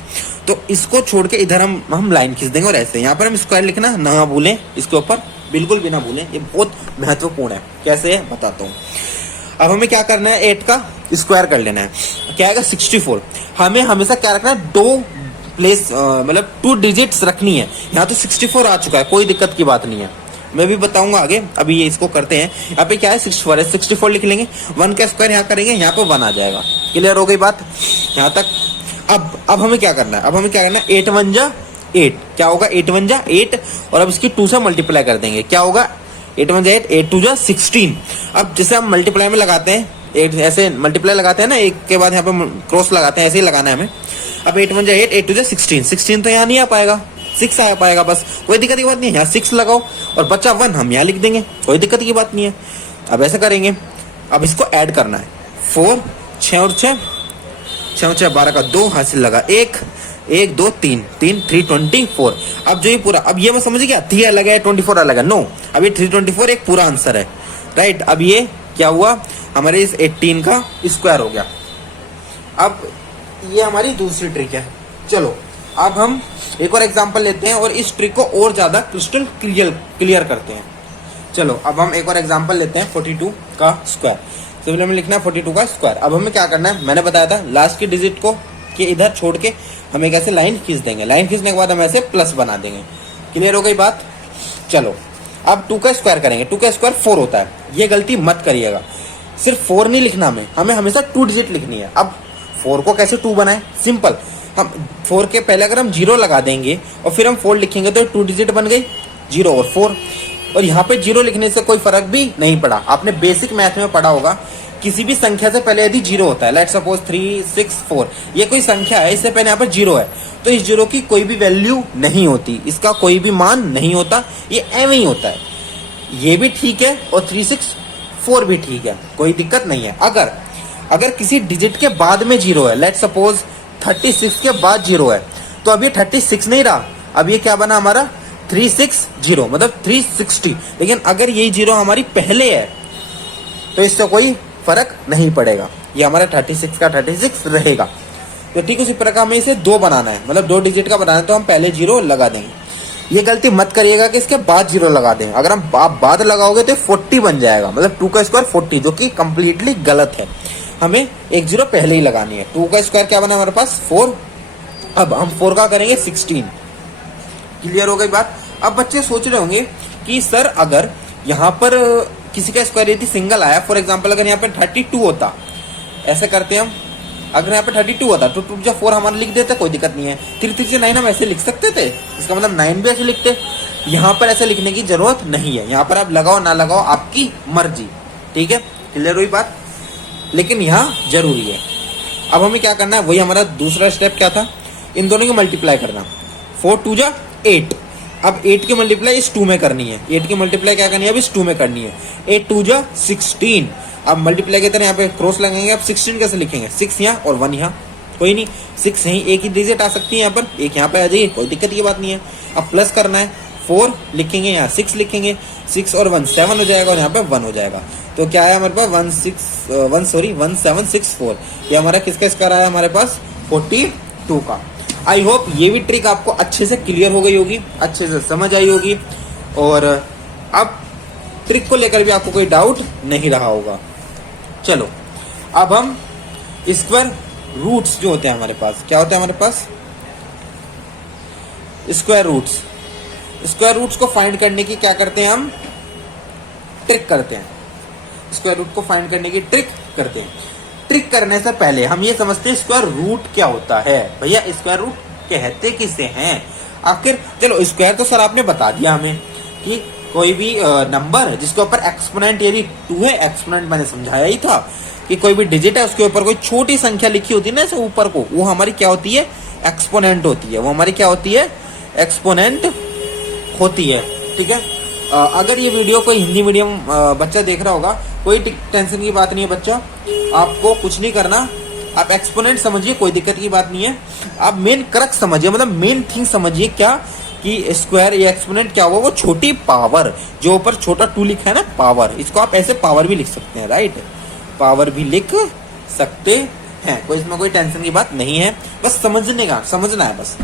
तो इसको छोड़ के इधर हम लाइन खींच देंगे और ऐसे यहाँ पर हम स्क्वायर लिखना ना भूलें, इसके ऊपर बिल्कुल भी ना भूलें, ये बहुत महत्वपूर्ण है। कैसे है बताता हूँ। अब हमें क्या करना है, 8 का स्क्वायर कर लेना है, क्या आएगा 64। हमें हमेशा क्या रखना है, दो प्लेस मतलब 2 डिजिट्स रखनी है। यहाँ तो 64 आ चुका है, कोई दिक्कत की बात नहीं है, मैं भी बताऊंगा आगे। अभी ये इसको करते हैं। यहाँ पे क्या है 64 है, 64 लिख लेंगे। 1 का स्क्वायर यहाँ करेंगे, यहाँ पे 1 आ जाएगा। क्लियर हो गई बात यहाँ तक। अब हमें क्या करना है, अब हमें क्या करना है, 8 1 जा 8, क्या होगा 8 1 जा 8, और अब इसकी 2 से मल्टीप्लाई कर देंगे, क्या होगा 8 1 जा 8, 8 2 जा 16। अब जैसे हम मल्टीप्लाई में लगाते हैं, ऐसे मल्टीप्लाई लगाते हैं ना, एक के बाद यहाँ पे क्रॉस लगाते हैं, ऐसे ही लगाना है हमें। अब 8 1 जा 8, 8 2 जा 16, 16 तो यहाँ नहीं आ पाएगा, 6 आ पाएगा बस, कोई दिक्कत की बात नहीं है। यहाँ 6 लगाओ और बचा 1 हम यहाँ लिख देंगे, कोई दिक्कत की बात नहीं है। अब ऐसा करेंगे, अब इसको ऐड करना है, 4 6 और 6 6 6 12 का 2 हासिल लगा 1 1 2 3 3 324। अब जो ये पूरा, अब ये मैं समझ गया 3 अलग है 24 अलग है, नो, अब ये 324 एक पूरा आंसर है, राइट। अब ये क्या हुआ, हमारे इस 18 का स्क्वायर हो गया। अब ये हमारी दूसरी ट्रिक है। चलो अब हम एक और एग्जांपल लेते हैं और इस ट्रिक को और ज्यादा क्रिस्टल क्लियर करते हैं। चलो अब हम एक और एग्जांपल लेते हैं 42 का स्क्वायर। सिंपली हमें लिखना है 42 का स्क्वायर। अब हमें क्या करना है, मैंने बताया था लास्ट की डिजिट को कि इधर छोड़ के हम एक ऐसे लाइन खींच देंगे, लाइन खींचने के बाद हम ऐसे प्लस बना देंगे। क्लियर हो गई बात। चलो अब 2 का स्क्वायर करेंगे। 2 का स्क्वायर 4 होता है, ये गलती मत करिएगा। सिर्फ 4 नहीं लिखना हमें हमेशा 2 डिजिट लिखनी है। अब 4 को कैसे 2 बनाए, सिंपल, हम 4 के पहले अगर हम 0 लगा देंगे और फिर हम 4 लिखेंगे तो 2 डिजिट बन गई, 0 और 4। और यहाँ पे 0 लिखने से कोई फर्क भी नहीं पड़ा। आपने बेसिक मैथ में पढ़ा होगा, किसी भी संख्या से पहले यदि 0 होता है, लेट्स सपोज 3 6 4, ये कोई संख्या है, इससे पहले यहाँ पर 0 है, तो इस 0 की कोई भी वैल्यू नहीं होती, इसका कोई भी मान नहीं होता, ये एवं ही होता है। ये भी ठीक है और 3 6 4 भी ठीक है, कोई दिक्कत नहीं है। अगर किसी डिजिट के बाद में 0 है, लेट्स सपोज 36 के बाद 0 है, तो अब ये 36 नहीं रहा, अब ये क्या बना हमारा 360 मतलब 360, लेकिन अगर यही जीरो हमारी पहले है तो इससे कोई फर्क नहीं पड़ेगा, ये हमारा 36 का 36 रहेगा। तो ठीक उसी प्रकार हमें इसे 2 बनाना है, मतलब 2 डिजिट का बनाना है, तो हम पहले जीरो लगा देंगे। ये गलती मत करिएगा कि इसके बाद जीरो लगा दें, अगर हम आप बाद लगाओगे तो 40 बन जाएगा, मतलब 2 का स्क्वायर 40, जो कि कंप्लीटली गलत है। हमें एक जीरो पहले ही लगानी है। 2 का स्क्वायर क्या बना हमारे पास 4, अब हम 4 का करेंगे 16। क्लियर हो गई बात। अब बच्चे सोच रहे होंगे कि सर अगर यहाँ पर किसी का स्क्वायर यदि सिंगल आया, फॉर एग्जाम्पल अगर यहाँ पे 32 होता, ऐसे करते हम, अगर यहाँ पे 32 होता तो 2 4 हमारा लिख देते, कोई दिक्कत नहीं है। 3 3 9 हम ऐसे लिख सकते थे, इसका मतलब 9 भी ऐसे लिखते। यहाँ पर ऐसे लिखने की जरूरत नहीं है, यहाँ पर आप लगाओ ना लगाओ आपकी मर्जी, ठीक है, क्लियर हुई बात। लेकिन यहाँ जरूरी है। अब हमें क्या करना है, वही हमारा दूसरा स्टेप क्या था, इन दोनों की मल्टीप्लाई करना। 4 2 जा 8, अब 8 की मल्टीप्लाई इस 2 में करनी है, 8 की मल्टीप्लाई क्या करनी है, अब इस 2 में करनी है। 8 2 जा 16, अब मल्टीप्लाई की तरह यहाँ पे क्रॉस लगेंगे। अब 16 कैसे लिखेंगे, 6 यहाँ और 1 यहाँ, कोई नहीं, 6 यहीं एक ही डिजिट आ सकती है, यहाँ पर एक यहाँ पे आ जाइए, कोई दिक्कत की बात नहीं है। अब प्लस करना है, 4 लिखेंगे, यहाँ 6 लिखेंगे, 6 और 1 7 हो जाएगा, और यहाँ पे 1 हो जाएगा। तो क्या है हमारे पास 1764, ये हमारा किसका स्क्वायर आया हमारे पास 42 का। आई होप ये भी ट्रिक आपको अच्छे से क्लियर हो गई होगी, अच्छे से समझ आई होगी, और अब ट्रिक को लेकर भी आपको कोई डाउट नहीं रहा होगा। चलो अब हम स्क्वायर रूट्स जो होते हैं हमारे पास, क्या होते हैं हमारे पास स्क्वायर रूट्स, स्क्वायर रूट्स को फाइंड करने की क्या करते हैं हम, ट्रिक करते हैं। स्क्वायर रूट को फाइंड करने की ट्रिक करते हैं। ट्रिक करने से पहले हम ये समझते हैं स्क्वायर रूट क्या होता है। भैया स्क्वायर रूट कहते किसे हैं आखिर, चलो स्क्वायर तो सर आपने बता दिया हमें कि कोई भी नंबर जिसके ऊपर एक्सपोनेंट यदि 2 है, एक्सपोनेंट मैंने समझाया ही था कि कोई भी डिजिट है उसके ऊपर कोई छोटी संख्या लिखी होती है ना ऐसे ऊपर को, वो हमारी क्या होती है, एक्सपोनेंट होती है, वो हमारी क्या होती है, एक्सपोनेंट होती है, ठीक है। अगर ये वीडियो कोई हिंदी मीडियम बच्चा देख रहा होगा, कोई टेंशन की बात नहीं है बच्चा, आपको कुछ नहीं करना, आप एक्सपोनेंट समझिए, कोई दिक्कत की बात नहीं है। आप मेन क्रक्स समझिए, मतलब मेन थिंग समझिए क्या कि स्क्वायर या एक्सपोनेंट क्या हुआ, वो छोटी पावर, जो ऊपर छोटा 2 लिखा है ना पावर, इसको आप ऐसे पावर भी लिख सकते हैं, राइट, पावर भी लिख सकते हैं, कोई इसमें कोई टेंशन की बात नहीं है, बस समझना है बस।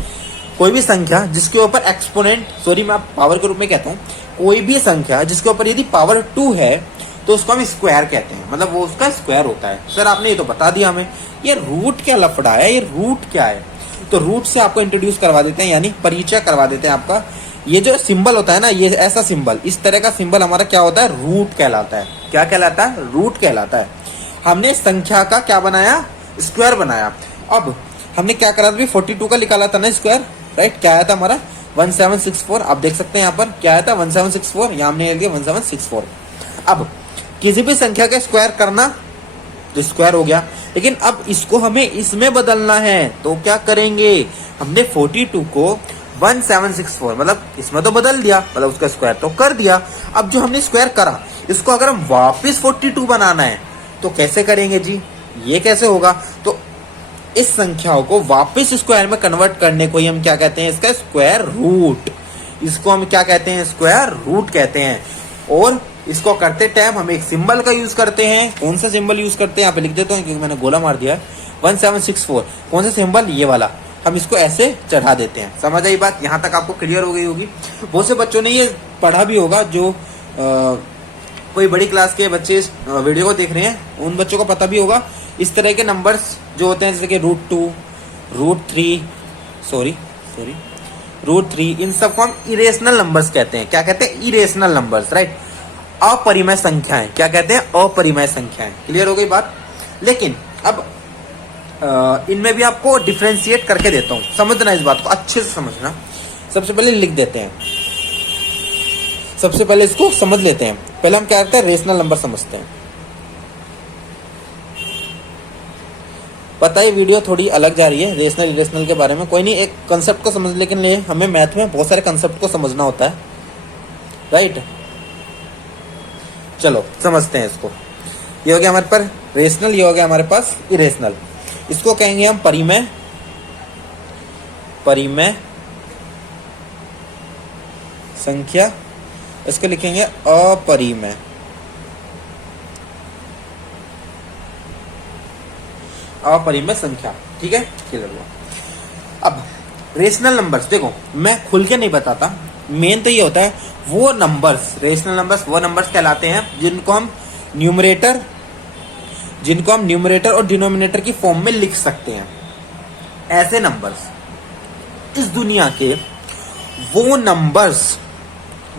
कोई भी संख्या जिसके ऊपर एक्सपोनेंट, सॉरी मैं पावर के रूप में कहता हूँ, कोई भी संख्या जिसके ऊपर यदि पावर 2 है तो उसको हम स्क्वायर कहते हैं, मतलब वो उसका स्क्वायर होता है। सर आपने ये तो बता दिया हमें, ये रूट क्या लफड़ा है, ये रूट क्या है, तो रूट से आपको इंट्रोड्यूस करवा देते हैं, यानी परिचय करवा देते हैं आपका। ये जो सिंबल होता है ना, ये ऐसा सिंबल, इस तरह का सिंबल हमारा क्या होता है, रूट कहलाता है। क्या कहलाता है, रूट कहलाता है। हमने संख्या का क्या बनाया, स्क्वायर बनाया। अब हमने क्या करा था, 42 का निकाला था ना स्क्वायर, राइट, क्या आया था हमारा 1764, आप देख सकते हैं यहाँ पर क्या आया था 1764, यहाँ हमने लिख दिया 1764। अब किसी भी संख्या का स्क्वायर करना तो स्क्वायर हो गया, लेकिन अब इसको हमें इसमें बदलना है, तो क्या करेंगे, हमने 42 को 1764 मतलब इसमें तो बदल दिया, मतलब उसका स्क्वायर तो कर दिया। अब जो हमने स्क्वायर करा, इसको अगर हम वापस 42 बनाना है तो कैसे करेंगे जी, ये कैसे होगा, तो इस संख्याओं को वापस स्क्वायर में कन्वर्ट करने को ही हम क्या कहते हैं, इसका स्क्वायर रूट, इसको हम क्या कहते हैं, स्क्वायर रूट कहते हैं। और इसको करते टाइम हम एक सिंबल का यूज करते हैं। कौन सा सिंबल यूज करते हैं, यहाँ पे लिख देता हूँ क्योंकि मैंने गोला मार दिया है। 1764 कौन सा सिंबल, ये वाला, हम इसको ऐसे चढ़ा देते हैं। समझ आई बात, यहाँ तक आपको क्लियर हो गई होगी। बहुत से बच्चों ने ये पढ़ा भी होगा, जो कोई बड़ी क्लास के बच्चे इस वीडियो को देख रहे हैं, उन बच्चों को पता भी होगा इस तरह के नंबर्स जो होते हैं, जैसे कि √2, √3, इन सबको हम इरेशनल नंबर्स कहते हैं। क्या कहते हैं, इरेशनल नंबर्स, राइट, अपरिमेय संख्याएं। क्या कहते हैं, अपरिमेय संख्याएं। क्लियर हो गई बात। लेकिन अब इनमें भी आपको डिफ्रेंशिएट करके देता हूं, समझना इस बात को अच्छे से समझना। सबसे पहले लिख देते हैं, सबसे पहले इसको समझ लेते हैं। पहले हम क्या करते हैं, रेशनल नंबर समझते हैं। पता है वीडियो थोड़ी अलग जा रही है रेशनल इरेशनल के बारे में, कोई नहीं, एक कंसेप्ट को समझ, लेकिन लिए हमें मैथ में बहुत सारे कंसेप्ट को समझना होता है, राइट। चलो समझते हैं इसको। ये हो गया हमारे पास रेशनल, ये हो गया हमारे पास इरेशनल। इसको कहेंगे हम परिमेय संख्या, इसको लिखेंगे अपरिमेय। अपरिमेय संख्या, ठीक है, क्लियर हुआ। अब रेशनल नंबर्स देखो, मैं खुल के नहीं बताता, मेन तो ये होता है वो नंबर्स, रेशनल नंबर्स वो नंबर्स कहलाते हैं जिनको हम न्यूमरेटर और डिनोमिनेटर की फॉर्म में लिख सकते हैं। ऐसे नंबर्स इस दुनिया के वो नंबर्स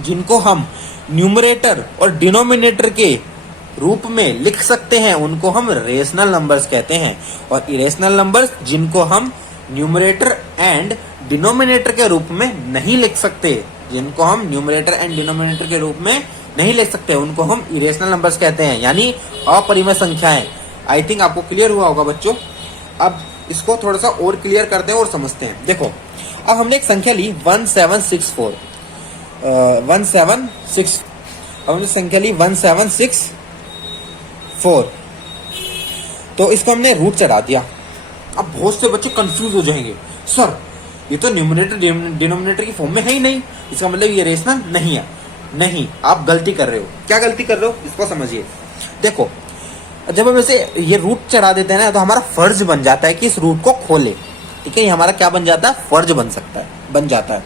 जिनको हम न्यूमरेटर और डिनोमिनेटर के रूप में लिख सकते हैं उनको हम रेशनल नंबर्स कहते हैं, और इरेशनल नंबर्स जिनको हम न्यूमरेटर एंड डिनोमिनेटर के रूप में नहीं लिख सकते, जिनको हम न्यूमरेटर एंड डिनोमिनेटर के रूप में नहीं लिख सकते, उनको हम इरेशनल नंबर्स कहते हैं, यानी अपरिमेय संख्याएं। आई थिंक आपको क्लियर हुआ होगा बच्चों। अब इसको थोड़ा सा और क्लियर करते हैं और समझते हैं। देखो, अब हमने एक संख्या ली 1764, 176, हमने संख्या ली 1764, तो इसको हमने रूट चढ़ा दिया। अब बहुत से बच्चे कंफ्यूज हो जाएंगे, सर ये तो न्यूमरेटर डिनोमिनेटर की फॉर्म में है ही नहीं, इसका मतलब ये रेशनल नहीं है। नहीं, आप गलती कर रहे हो। क्या गलती कर रहे हो, इसको समझिए। देखो, जब हम इसे ये रूट चढ़ा देते हैं ना, तो हमारा फर्ज बन जाता है कि इस रूट को खोले, ठीक है। ये हमारा क्या बन जाता है, फर्ज बन जाता है।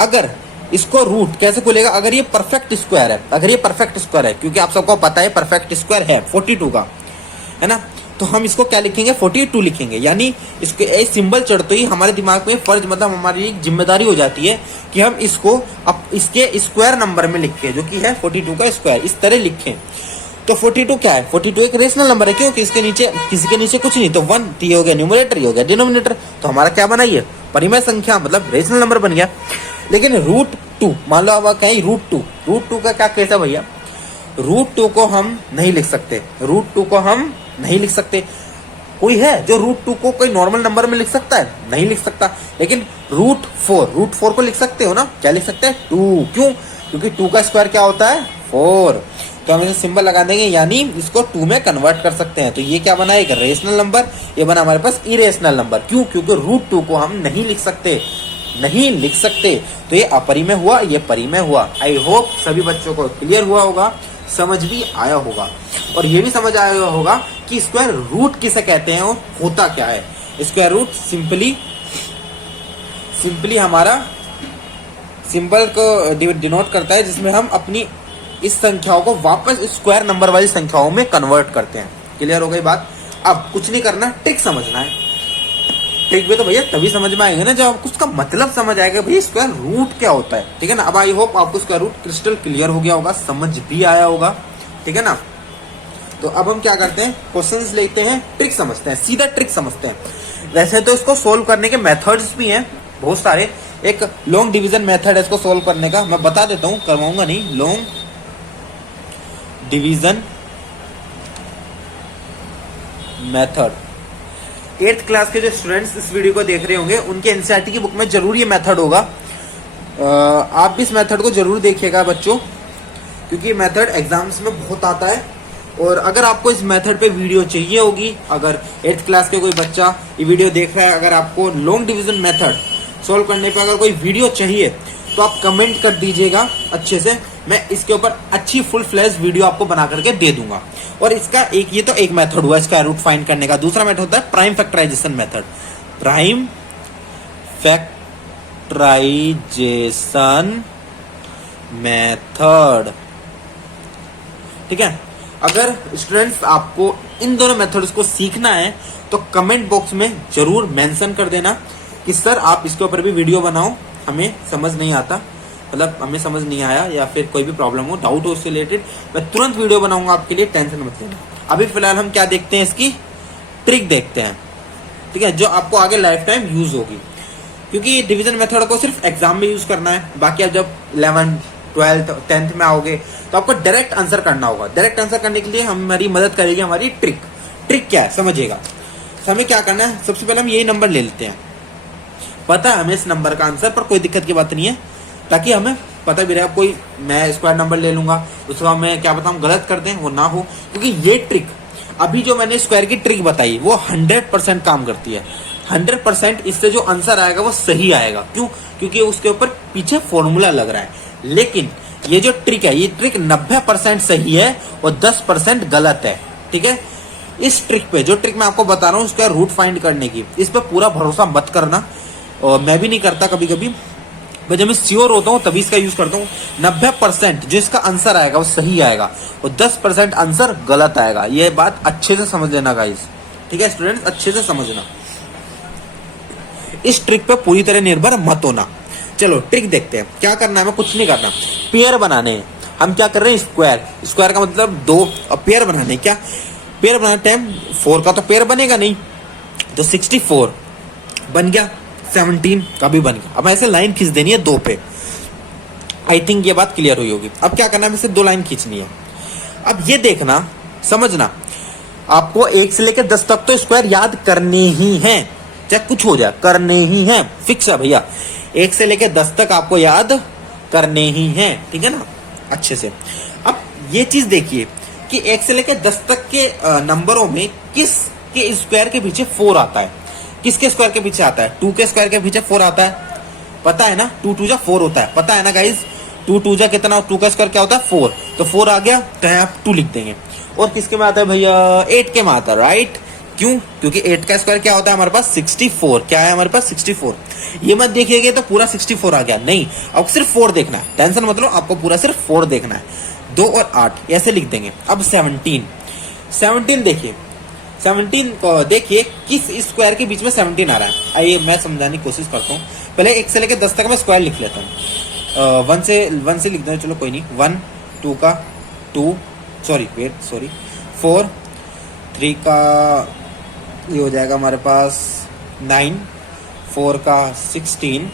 अगर इसको रूट कैसे खुलेगा, अगर ये परफेक्ट स्क्वायर है, क्योंकि आप सबको पता है परफेक्ट स्क्वायर है 42 का, है ना, तो हम इसको क्या लिखेंगे, 42 लिखेंगे। यानी इसको ए सिंबल चढ़ते ही हमारे दिमाग में फर्ज, मतलब हमारी जिम्मेदारी हो जाती है कि हम इसको अब इसके स्क्वायर नंबर में लिखें, जो कि है 42 का स्क्वायर, इस तरह लिखें। तो 42 क्या है, 42 एक रेशनल नंबर है, क्योंकि इसके नीचे किसी के नीचे कुछ नहीं, तो 1 ये हो गया न्यूमरेटर, ये हो गया डिनोमिनेटर, तो हमारा क्या बना, ये परिमेय संख्या, मतलब रेशनल नंबर बन गया। लेकिन √2, मान लो अब कहीं √2 का क्या केस है भैया, √2 को हम नहीं लिख सकते। कोई है जो √2 को कोई नॉर्मल नंबर में लिख सकता है, नहीं लिख सकता। लेकिन √4 को लिख सकते हो ना, क्या लिख सकते हैं, 2। क्यों, क्योंकि 2 का स्क्वायर क्या होता है, 4। तो हम इसे सिंबल लगा देंगे, यानी इसको 2 में कन्वर्ट कर सकते हैं। तो ये क्या बना, एक रेशनल नंबर, ये बना हमारे पास इरेशनल नंबर। क्यों, क्योंकि √2 को हम नहीं लिख सकते, तो ये अपरिमेय हुआ, ये परिमेय हुआ। आई होप सभी बच्चों को क्लियर हुआ होगा, समझ भी आया होगा, और ये भी समझ आया होगा कि स्क्वायर रूट किसे कहते हैं और होता क्या है। स्क्वायर रूट सिंपली हमारा सिंबल को डिनोट करता है, जिसमें हम अपनी इस संख्याओं को वापस स्क्वायर नंबर वाली संख्याओं में कन्वर्ट करते हैं। क्लियर हो गई बात। अब कुछ नहीं करना, ट्रिक समझना है। ट्रिक भी तो भैया तभी समझ में आएगा ना जब आपको उसका मतलब समझ आएगा, भैया स्क्वायर रूट क्या होता है, ठीक है ना। अब आई होप आपको स्क्वायर रूट क्रिस्टल क्लियर हो गया होगा, समझ भी आया होगा, ठीक है ना। तो अब हम क्या करते हैं, क्वेश्चंस लेते हैं, ट्रिक समझते हैं, सीधा ट्रिक समझते हैं। वैसे तो इसको सोल्व करने के मेथड्स भी हैं बहुत सारे। एक लॉन्ग डिवीजन मेथड है इसको सोल्व करने का, मैं बता देता हूँ, करवाऊंगा नहीं। Long division method, 8th class के जो स्टूडेंट्स इस वीडियो को देख रहे होंगे उनके एनसीईआरटी की बुक में जरूर ये मेथड होगा। आप भी इस मेथड को जरूर देखिएगा बच्चों, क्योंकि ये मेथड एग्जाम्स में बहुत आता है। और अगर आपको इस मेथड पे वीडियो चाहिए होगी, अगर 8th क्लास के कोई बच्चा ये वीडियो देख रहा है, अगर आपको लॉन्ग डिवीजन मेथड सोल्व करने पे अगर कोई वीडियो चाहिए तो आप कमेंट कर दीजिएगा अच्छे से, मैं इसके ऊपर अच्छी फुल फ्लैश वीडियो आपको बना करके दे दूंगा। और इसका ये तो एक मेथड हुआ स्क्वायर रूट फाइंड करने का। दूसरा मेथड होता है prime factorization method. Prime factorization method, ठीक है। अगर स्टूडेंट्स आपको इन दोनों मेथड्स को सीखना है तो कमेंट बॉक्स में जरूर मेंशन कर देना कि सर आप इसके ऊपर भी वीडियो बनाओ, हमें समझ नहीं आता, मतलब हमें समझ नहीं आया या फिर कोई भी प्रॉब्लम हो, डाउट हो उससे रिलेटेड, मैं तुरंत वीडियो बनाऊंगा आपके लिए, टेंशन मत लेना। अभी फिलहाल हम क्या देखते हैं, इसकी ट्रिक देखते हैं, ठीक है, जो आपको आगे लाइफ टाइम यूज होगी। क्योंकि डिवीजन मेथड को सिर्फ एग्जाम में यूज करना है, बाकी आप जब 11th 12th 10th में आओगे तो आपको डायरेक्ट आंसर करना होगा। डायरेक्ट आंसर करने के लिए हमारी मदद करेगी हमारी ट्रिक। ट्रिक क्या है समझिएगा। हमें क्या करना है, सबसे पहले हम यही नंबर ले लेते हैं, पता है हमें इस नंबर का आंसर, पर कोई दिक्कत की बात नहीं है, ताकि हमें पता भी रहे। कोई मैं स्क्वायर नंबर ले लूंगा, उसका मैं क्या बताऊं गलत कर दें वो ना हो, क्योंकि ये ट्रिक अभी जो मैंने स्क्वायर की ट्रिक बताई वो 100% काम करती है। 100% इससे जो आंसर आएगा वो सही आएगा। क्यों, क्योंकि उसके ऊपर पीछे फॉर्मूला लग रहा है। लेकिन ये जो ट्रिक है, ये ट्रिक 90% सही है और 10% गलत है। ठीक है, इस ट्रिक पे, जो ट्रिक मैं आपको बता रहा हूँ उसका रूट फाइंड करने की, इस पे पूरा भरोसा मत करना, और मैं भी नहीं करता कभी कभी, मैं जब मैं श्योर होता हूँ तभी इसका यूज करता हूँ। 90% जो इसका आंसर आएगा वो सही आएगा और 10% आंसर गलत आएगा। ये बात अच्छे से समझ लेना गाइस। ठीक है स्टूडेंट्स, अच्छे से समझना, इस ट्रिक पे पूरी तरह निर्भर मत होना। चलो ट्रिक देखते हैं, क्या करना है, हमें कुछ नहीं करना, पेयर बनाने हैं। हम क्या कर रहे हैं, स्क्वायर, स्क्वायर का मतलब 2, और पेयर बनाने, क्या पेयर बनाने टाइम 4 का तो पेयर बनेगा नहीं, तो 64 बन गया, 17 का भी बन गया। अब ऐसे लाइन खींच देनी है 2 पे। आई थिंक ये बात क्लियर हुई होगी। अब क्या करना है, सिर्फ 2 लाइन खींचनी है। अब ये देखना, समझना, आपको 1 से लेकर 10 तक तो स्क्वायर याद करने ही है, चाहे कुछ हो जाए, करने ही है, फिक्स है भैया। 1 से लेकर 10 तक आपको याद करने ही है, ठीक है ना, अच्छे से। अब ये चीज देखिए कि 1 से लेकर 10 तक के नंबरों में किस के स्क्वायर के पीछे 4 आता है, किसके स्क्वायर के पीछे आता है, 2 के स्क्वायर के पीछे 4 आता है, पता है ना, 2 2 4 होता है, पता है ना गाइज, 2 2 कितना, 2 का स्क्वायर क्या होता है 4, तो 4 आ गया, तो यहाँ आप 2 लिख देंगे। और किसके में आता है भैया, 8 के में आता है, राइट, क्यों, क्योंकि 8 का स्क्वायर क्या होता है हमारे पास 64, क्या है हमारे पास 64। ये मत देखिएगा तो पूरा 64 आ गया, नहीं, अब सिर्फ 4 देखना है, टेंशन मतलब आपको पूरा सिर्फ 4 देखना है। 2 और 8 ऐसे लिख देंगे। अब 17 देखिए, 17 को देखिए किस स्क्वायर के बीच में 17 आ रहा है। आइए मैं समझाने की कोशिश करता हूँ। पहले 1 से लेकर 10 तक मैं स्क्वायर लिख लेता हूँ। 1 से लिख दें, चलो कोई नहीं, 1 2 का 2, सॉरी 4, 3 का ये हो जाएगा हमारे पास 9, 4 का 16,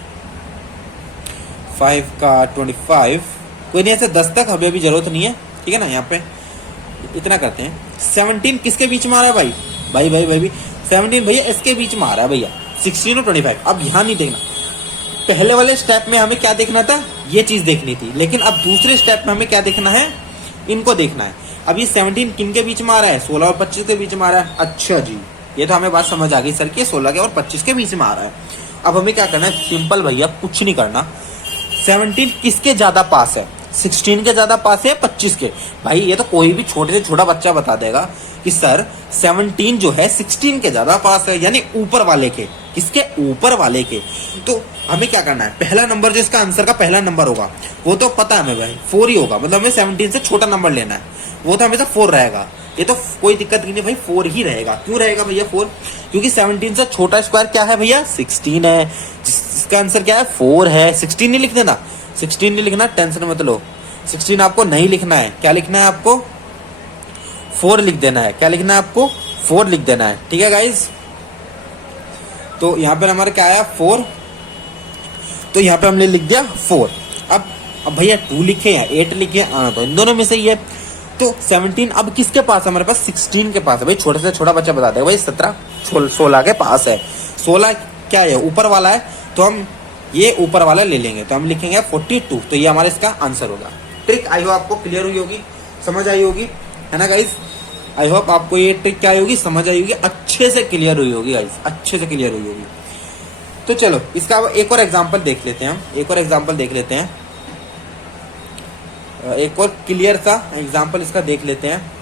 5 का 25, कोई नहीं, ऐसे 10 तक अभी जरूरत नहीं है, ठीक है ना। यहाँ पे इतना करते हैं। 17 किसके बीच में आ रहा है भाई 17 भैया इसके बीच में आ रहा है भैया, 16 और 25। अब यहाँ नहीं देखना, पहले वाले स्टेप में हमें क्या देखना था, ये चीज देखनी थी, लेकिन अब दूसरे स्टेप में हमें क्या देखना है, इनको देखना है। अब ये 17 किन के बीच में आ रहा है, 16 और 25 के बीच में आ रहा है। अच्छा जी, ये तो हमें बात समझ आ गई सर कि 16 के और 25 के बीच में आ रहा है। अब हमें क्या करना है, सिंपल भैया, कुछ नहीं करना। 17 किसके ज्यादा पास है, 16 के ज्यादा पास है 25 के। भाई ये तो कोई भी छोटे से छोटा बच्चा बता देगा कि सर 17 जो है 16 के ज्यादा पास है, यानी ऊपर वाले के, किसके, ऊपर वाले के। तो हमें क्या करना है, पहला नंबर जो इसका आंसर का पहला नंबर होगा वो तो पता है हमें भाई 4 ही होगा, मतलब हमें 17 से छोटा नंबर लेना है, वो तो हमेशा 4 रहेगा। ये तो कोई दिक्कत नहीं भाई, 4 ही रहेगा। क्यों रहेगा भैया 4, क्योंकि 17 से छोटा स्क्वायर क्या है भैया 16 है, जिसका आंसर क्या है 4 है। 16 नहीं लिख देना, 16 नहीं लिखना, टेंशन मत लो, 16 आपको नहीं लिखना है, क्या लिखना है आपको 4 लिख देना है, क्या लिखना है आपको 4 लिख देना है, ठीक है गाइज। तो यहाँ पर हमारा क्या आया 4, तो यहाँ पे हमने लिख दिया 4। अब भैया 2 लिखे या 8 लिखे, तो इन दोनों में से ही है। तो 17 अब किसके पास है, हमारे पास 16 के पास है। भाई छोटे से छोटा बच्चा बता देगा भाई 17 16 के पास है। 16 क्या है, ऊपर वाला है, तो हम ये ऊपर वाला ले लेंगे, तो हम लिखेंगे 42, तो ये हमारा इसका आंसर होगा। ट्रिक आई होप आपको क्लियर हुई होगी, समझ आई होगी, है ना गाइज। आई होप आपको ये ट्रिक क्या आई होगी, समझ आई होगी, अच्छे से क्लियर हुई होगी गाइज, अच्छे से क्लियर हुई होगी। तो चलो इसका एक और एग्जाम्पल देख लेते हैं हम, एक और एग्जाम्पल देख लेते हैं, एक और क्लियर सा एग्जाम्पल इसका देख लेते हैं।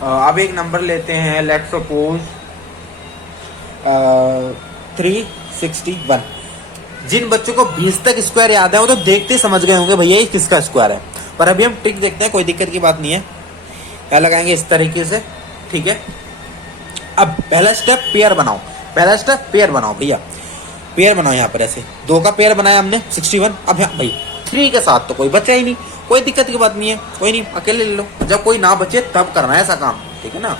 अब एक नंबर लेते हैं, लेट्स सपोज 361। जिन बच्चों को 20 तक स्क्वायर याद है वो तो देखते समझ गए होंगे भैया ये किसका स्क्वायर है, पर अभी हम ट्रिक देखते हैं, कोई दिक्कत की बात नहीं है। क्या लगाएंगे इस तरीके से, ठीक है। अब पहला स्टेप पेयर बनाओ, पहला स्टेप पेयर बनाओ भैया, पेयर बनाओ। यहाँ पर ऐसे 2 का पेयर बनाया हमने 61। अब यहाँ भाई 3 के साथ तो कोई बचा ही नहीं, कोई दिक्कत की बात नहीं है, कोई नहीं, अकेले ले लो, जब कोई ना बचे तब करना है ऐसा काम, ठीक है ना।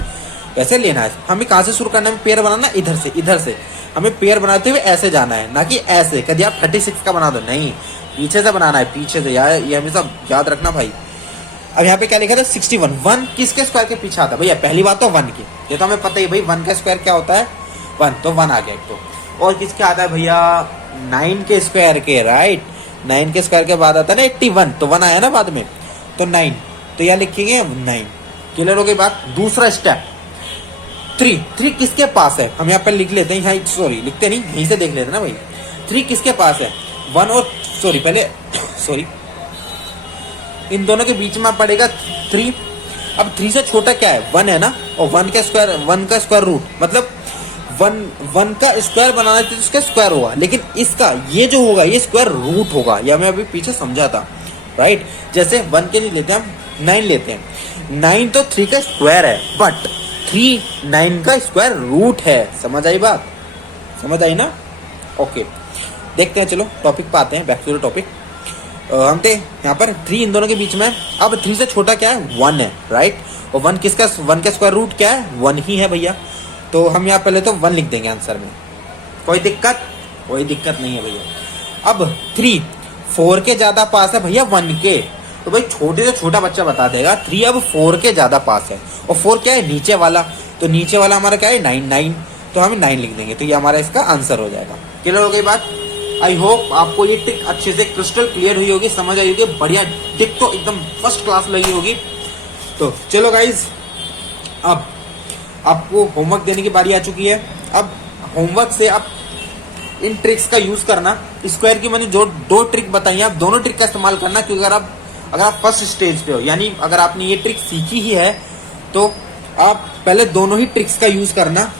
वैसे लेना है, हमें कहाँ से शुरू करना है, पेयर बनाना इधर से हमें पेयर बनाते हुए ऐसे जाना है, ना कि ऐसे। कभी आप 36 का बना दो, नहीं, पीछे से बनाना है, पीछे से, यार ये हमेशा याद रखना भाई। अब यहाँ पे क्या लिखा था 61, 1 किसके स्क्वायर के पीछे आता है भैया, पहली बात तो 1 की, ये तो हमें पता ही भाई 1 का स्क्वायर क्या होता है 1, तो 1 आ गया एक तो। और किसके आता है भैया 9 के स्क्वायर के, राइट, 9 के स्क्वायर के बाद आता है ना 81, तो 1 आया ना बाद में, तो 9, तो यहाँ लिखेंगे 9। क्लियर हो गई बात। दूसरा स्टेप 3 किसके पास है, हम यहाँ पर लिख लेते हैं, यहाँ सॉरी लिखते नहीं, यहीं से देख लेते हैं ना भाई। 3 किसके पास है, 1 और पहले सॉरी इन दोनों के बीच में पड़ेगा 3। अब 3 से छोटा क्या है, 1 है ना, और 1 का स्क्वायर रूट, मतलब 1 का स्क्वायर बनाना तो उसका स्क्वायर होगा, लेकिन इसका ये जो होगा ये स्क्वायर रूट होगा, या मैं अभी पीछे समझा था, राइट। जैसे 1 के नहीं लेते हम, 9 लेते हैं। 9 तो 3 का स्क्वायर है, बट 3 9 का स्क्वायर रूट है। समझ आई बात, समझ आई ना? ओके, देखते हैं, चलो टॉपिक पे आते हैं, बैक टू द टॉपिक। हम थे यहाँ पर 3 इन दोनों के बीच में। अब 3 से छोटा क्या है, 1 है, राइट। और 1 का स्क्वायर रूट क्या है, 1 ही है भैया। तो हम यहाँ पहले तो 1 लिख देंगे आंसर में, कोई दिक्कत नहीं है भैया। अब 3 4 के ज्यादा पास है भैया 1 के, तो भाई छोटे से छोटा बच्चा बता देगा 3 अब 4 के ज्यादा पास है। और 4 क्या है, नीचे वाला, तो नीचे वाला हमारा क्या है, 9, तो हम 9 लिख देंगे, तो ये हमारा इसका आंसर हो जाएगा। क्लियर हो गई बात? आई होप आपको ये ट्रिक अच्छे से क्रिस्टल क्लियर हुई होगी, समझ आई होगी, बढ़िया ट्रिक तो एकदम फर्स्ट क्लास लगी होगी। तो चलो गाइज, अब आपको होमवर्क देने की बारी आ चुकी है। अब होमवर्क से आप इन ट्रिक्स का यूज करना। स्क्वायर की मैंने जो 2 ट्रिक बताई, आप दोनों ट्रिक का इस्तेमाल करना, क्योंकि अगर आप फर्स्ट स्टेज पे हो, यानी अगर आपने ये ट्रिक सीखी ही है, तो आप पहले दोनों ही ट्रिक्स का यूज करना।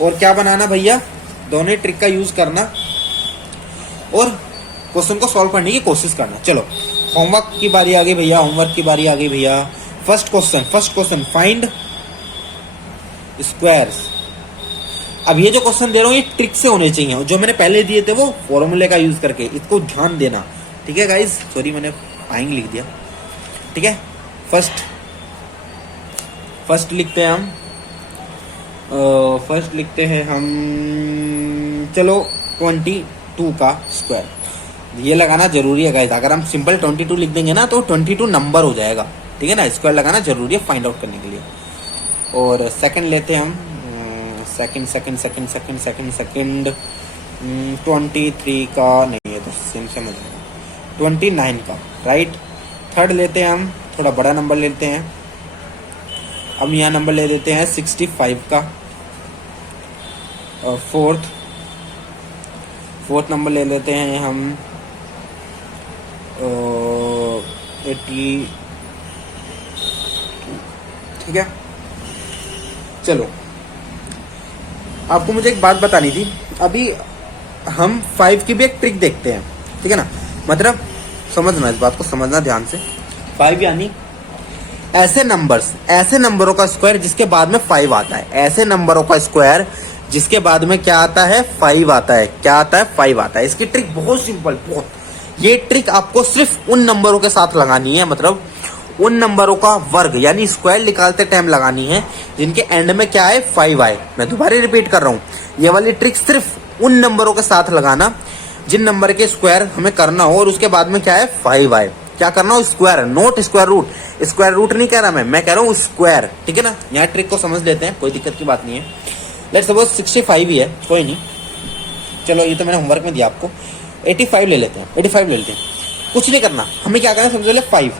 और क्या बनाना भैया, दोनों ही ट्रिक का यूज करना और क्वेश्चन को सॉल्व करने की कोशिश करना। चलो होमवर्क की बारी आ गई भैया, होमवर्क की बारी आ गई भैया। First question, find squares. अब ये जो क्वेश्चन दे रहा हूँ ये ट्रिक से होने चाहिए, जो मैंने पहले दिए थे वो फॉर्मूले का यूज करके, इसको ध्यान देना, ठीक है गाइज। सॉरी मैंने फाइंड लिख दिया, ठीक है। फर्स्ट लिखते हैं हम, चलो 22 का स्क्वायर। ये लगाना जरूरी है गाइस, अगर हम सिंपल 22 लिख देंगे ना तो 22 नंबर हो जाएगा, ठीक है ना। स्क्वायर लगाना जरूरी है फाइंड आउट करने के लिए। और सेकंड लेते हैं हम, सेकंड 23 का नहीं है तो सेम हो जाएगा, 29 का, राइट। थर्ड लेते हैं हम, थोड़ा बड़ा नंबर लेते हैं, अब यहाँ नंबर ले देते हैं 65 का। और फोर्थ नंबर ले लेते हैं हम 80, ठीक है। चलो आपको मुझे एक बात बतानी थी, अभी हम 5 की भी एक ट्रिक देखते हैं, ठीक है ना। मतलब समझना, इस बात को समझना ध्यान से। 5 यानी ऐसे नंबरों का स्क्वायर जिसके बाद में 5 आता है, ऐसे नंबरों का स्क्वायर जिसके बाद में क्या आता है, 5 आता है। क्या आता है, 5 आता है। इसकी ट्रिक बहुत सिंपल, बहुत। ये ट्रिक आपको सिर्फ उन नंबरों के साथ लगानी है, मतलब उन नंबरों का वर्ग यानी स्क्वायर निकालते टाइम लगानी है जिनके एंड में क्या है, 5 आए। मैं दोबारा रिपीट कर रहा हूँ, ये वाली ट्रिक सिर्फ उन नंबरों के साथ लगाना जिन नंबर के स्क्वायर हमें करना हो और उसके बाद में क्या है, 5 आए। क्या करना हो, square, not square root. Square root नहीं कह रहा मैं कह रहा हूँ स्क्वायर, ठीक है ना। यहाँ ट्रिक को समझ लेते हैं, कोई दिक्कत की बात नहीं है। लेट्स सपोज 65 ही है, कोई नहीं, चलो ये तो मैंने होमवर्क में दिया आपको। 85 ले लेते हैं, कुछ नहीं करना, हमें क्या करना है, सबसे पहले 5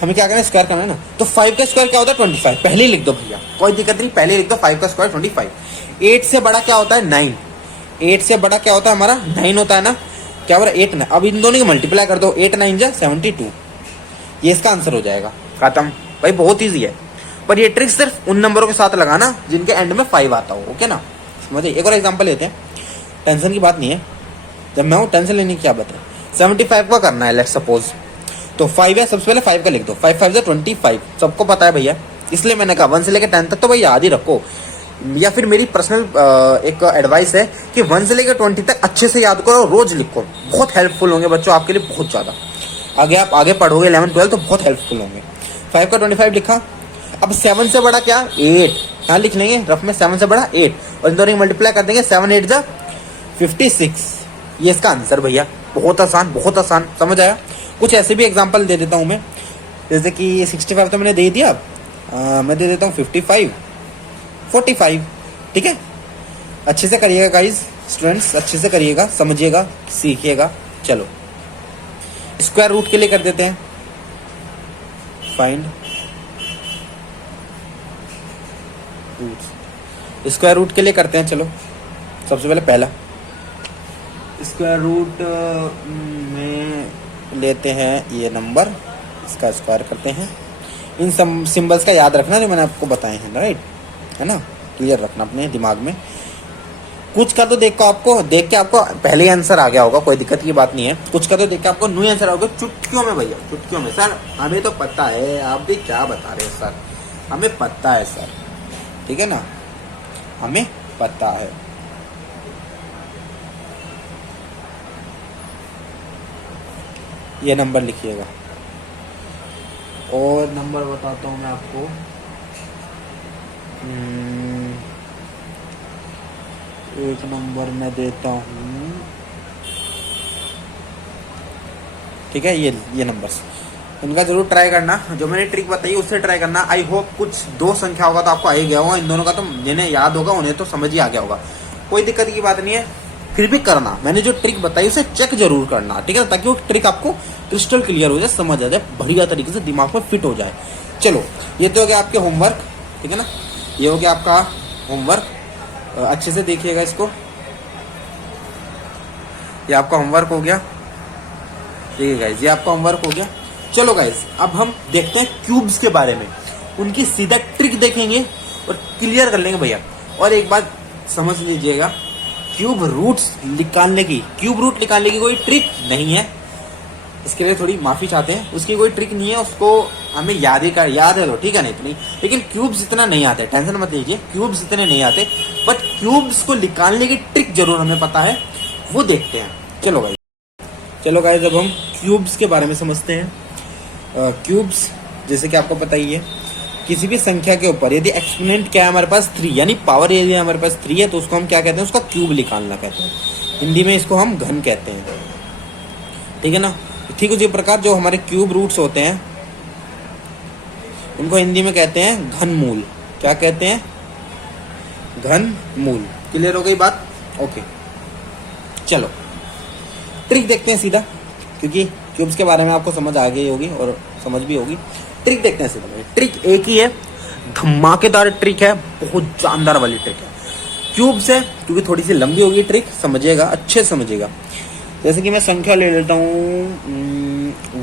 हमें क्या करना है, स्क्वायर करना है ना। तो 5 का स्क्वायर क्या होता है, 25। पहले ही लिख दो भैया, कोई दिक्कत नहीं, पहले लिख दो 5 का स्क्वायर 25। 8 से बड़ा क्या होता है, 9। 8 से बड़ा क्या होता है हमारा, 9 होता है ना। क्या हो रहा है, 8 9। अब इन दोनों की मल्टीप्लाई कर दो, 8 9 जा 72, ये इसका आंसर हो जाएगा, खत्म भाई। बहुत ईजी है, पर ये ट्रिक सिर्फ उन नंबरों के साथ लगाना जिनके एंड में 5 आता हो, ओके ना। समझिए, एक और एग्जांपल लेते हैं, टेंशन की बात नहीं है, जब मैं हूँ टेंशन लेने की क्या बात है। 75 का करना है लेट्स सपोज, तो 5 है, सबसे पहले 5 का लिख दो, 5 5 25, सबको पता है भैया, इसलिए मैंने कहा 1 से लेकर 10 तक तो भाई याद ही रखो। या फिर मेरी पर्सनल एक एडवाइस है कि 1 से लेकर 20 तक अच्छे से याद करो, रोज लिखो, बहुत हेल्पफुल होंगे बच्चों आपके लिए, बहुत ज्यादा। आप आगे पढ़ोगे 11 12 तो बहुत हेल्पफुल होंगे। 5 का 25 लिखा। अब 7 से बड़ा क्या, 8, यहाँ लिख लेंगे रफ में, 7 से बड़ा 8, और इन दोनों की मल्टीप्लाई कर देंगे, 7 8 जा 56, ये इसका आंसर भैया। बहुत आसान, बहुत आसान, समझ आया। कुछ ऐसे भी एग्जांपल दे देता हूँ मैं, जैसे कि 65 तो मैंने दे दिया, मैं दे देता हूँ 55 45, ठीक है। अच्छे से करिएगा गाइज, स्टूडेंट्स अच्छे से करिएगा, समझिएगा, सीखिएगा। चलो स्क्वायर रूट के लिए कर देते हैं, फाइंड स्क्वायर रूट के लिए करते हैं। चलो सबसे पहले पहला स्क्वायर रूट में लेते हैं ये नंबर, इसका स्क्वायर करते हैं। इन सब सिंबल्स का याद रखना जो मैंने आपको बताए हैं, राइट, है ना, क्लियर रखना अपने दिमाग में। कुछ का तो देख के आपको पहले ही आंसर आ गया होगा, कोई दिक्कत की बात नहीं है। कुछ का तो देख के आपको न्यू आंसर आओगे चुटकियों में भैया, चुटकियों में। सर हमें तो पता है, आप भी क्या बता रहे हो सर, हमें पता है सर, ठीक है ना, हमें पता है। ये नंबर लिखिएगा, और नंबर बताता हूँ मैं आपको। एक नंबर मैं देता हूँ, ठीक है, ये नंबर्स इनका जरूर ट्राई करना, जो मैंने ट्रिक बताई उससे ट्राई करना। आई होप कुछ दो संख्या होगा तो आपको आ ही गया होगा, इन दोनों का तो जिन्हें याद होगा उन्हें तो समझ ही आ गया होगा, कोई दिक्कत की बात नहीं है। फिर भी करना, मैंने जो ट्रिक बताई उसे चेक जरूर करना, ठीक है, ताकि वो ट्रिक आपको क्रिस्टल क्लियर हो जाए, समझ आ जाए, बढ़िया तरीके से दिमाग में फिट हो जाए। चलो, ये तो हो गया आपके होमवर्क, ठीक है ना, ये हो गया आपका होमवर्क। अच्छे से देखिएगा इसको, ये आपका होमवर्क हो गया, ठीक है गाइज, ये आपका होमवर्क हो गया। चलो गाइज, अब हम देखते हैं क्यूब्स के बारे में, उनकी सीधा ट्रिक देखेंगे और क्लियर कर लेंगे भैया। और एक बात समझ लीजिएगा, क्यूब रूट निकालने की कोई ट्रिक नहीं है, इसके लिए थोड़ी माफी चाहते हैं, उसकी कोई ट्रिक नहीं है, उसको हमें याद है तो ठीक है, नहीं तो नहीं, लेकिन क्यूब्स इतना नहीं आते, टेंशन मत लीजिए, क्यूब्स इतने नहीं आते, बट क्यूब्स को निकालने की ट्रिक जरूर हमें पता है, वो देखते हैं। चलो गाइस, अब हम क्यूब्स के बारे में समझते हैं। क्यूब्स जैसे कि आपको पता ही है, किसी भी संख्या के ऊपर यदि एक्सपोनेंट क्या है हमारे पास 3, यानी पावर यदि हमारे पास 3 है तो उसको हम क्या कहते हैं, उसका क्यूब निकालना कहते हैं, हिंदी में इसको हम घन कहते हैं, ठीक है ना। ठीक उसी प्रकार जो हमारे क्यूब रूट्स होते हैं उनको हिंदी में कहते हैं घनमूल। क्या कहते हैं? घनमूल। क्लियर हो गई बात? ओके, चलो ट्रिक देखते हैं सीधा, क्योंकि क्यूब्स के बारे में आपको समझ आ गई होगी और समझ भी होगी। ट्रिक देखते हैं सीधा। ट्रिक एक ही है, धमाकेदार ट्रिक है, बहुत जानदार वाली ट्रिक है। क्यूब्स है क्योंकि थोड़ी सी लंबी होगी ट्रिक, समझिएगा, अच्छे से समझिएगा। जैसे कि मैं संख्या ले लेता हूँ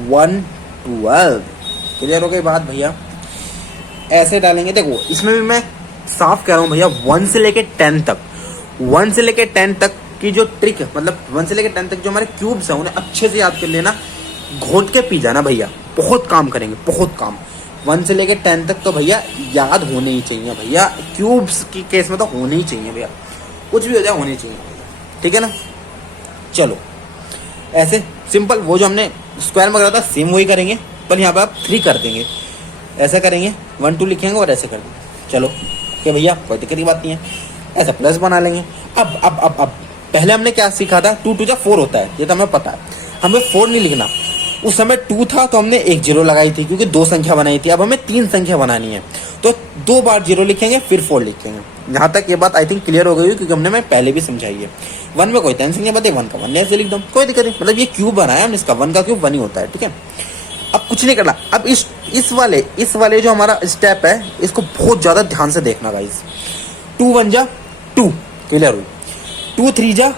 112। क्लियर हो गई बात भैया? ऐसे डालेंगे, देखो इसमें भी मैं साफ कह रहा हूँ भैया, 1 से लेके 10 तक, 1 से लेके 10 तक की जो ट्रिक है, मतलब 1 से लेके 10 तक जो हमारे क्यूब्स हैं उन्हें अच्छे से याद कर लेना, घोट के पी जाना भैया, बहुत काम करेंगे, बहुत काम। 1 से लेके 10 तक तो भैया याद होने ही चाहिए भैया, क्यूब्स की केस में तो होने ही चाहिए भैया, कुछ भी हो जाए होने चाहिए, ठीक है ना। चलो ऐसे सिंपल, वो जो हमने स्क्वायर में करा था सेम वही करेंगे, पर यहाँ पे आप 3 कर देंगे, ऐसा करेंगे, 1 2 लिखेंगे और ऐसे कर देंगे। चलो ओके भैया, कोई दिक्कत की बात नहीं है। ऐसा प्लस बना लेंगे। अब पहले हमने क्या सीखा था, 2 2 4 होता है, ये तो हमें पता है, हमें 4 नहीं लिखना। उस समय 2 था तो हमने एक 0 लगाई थी क्योंकि 2 संख्या बनाई थी, अब हमें 3 संख्या बनानी है तो 2 बार 0 लिखेंगे फिर 4 लिखेंगे। यहाँ तक ये बात आई थिंक क्लियर हो गई क्योंकि हमने मैं पहले भी समझाई है। 1 में कोई टेंशन नहीं है, 1 का 1 ऐसे लिख दो, कोई दिक्कत नहीं, मतलब ये क्यूब बनाया हमने इसका, 1 का क्यूब 1 ही होता है, ठीक है। अब कुछ नहीं करना। अब इस वाले जो हमारा स्टेप है इसको बहुत ज्यादा ध्यान से देखना गाइस। 2 1 जा 2, क्लियर हुई। 2 3 जा,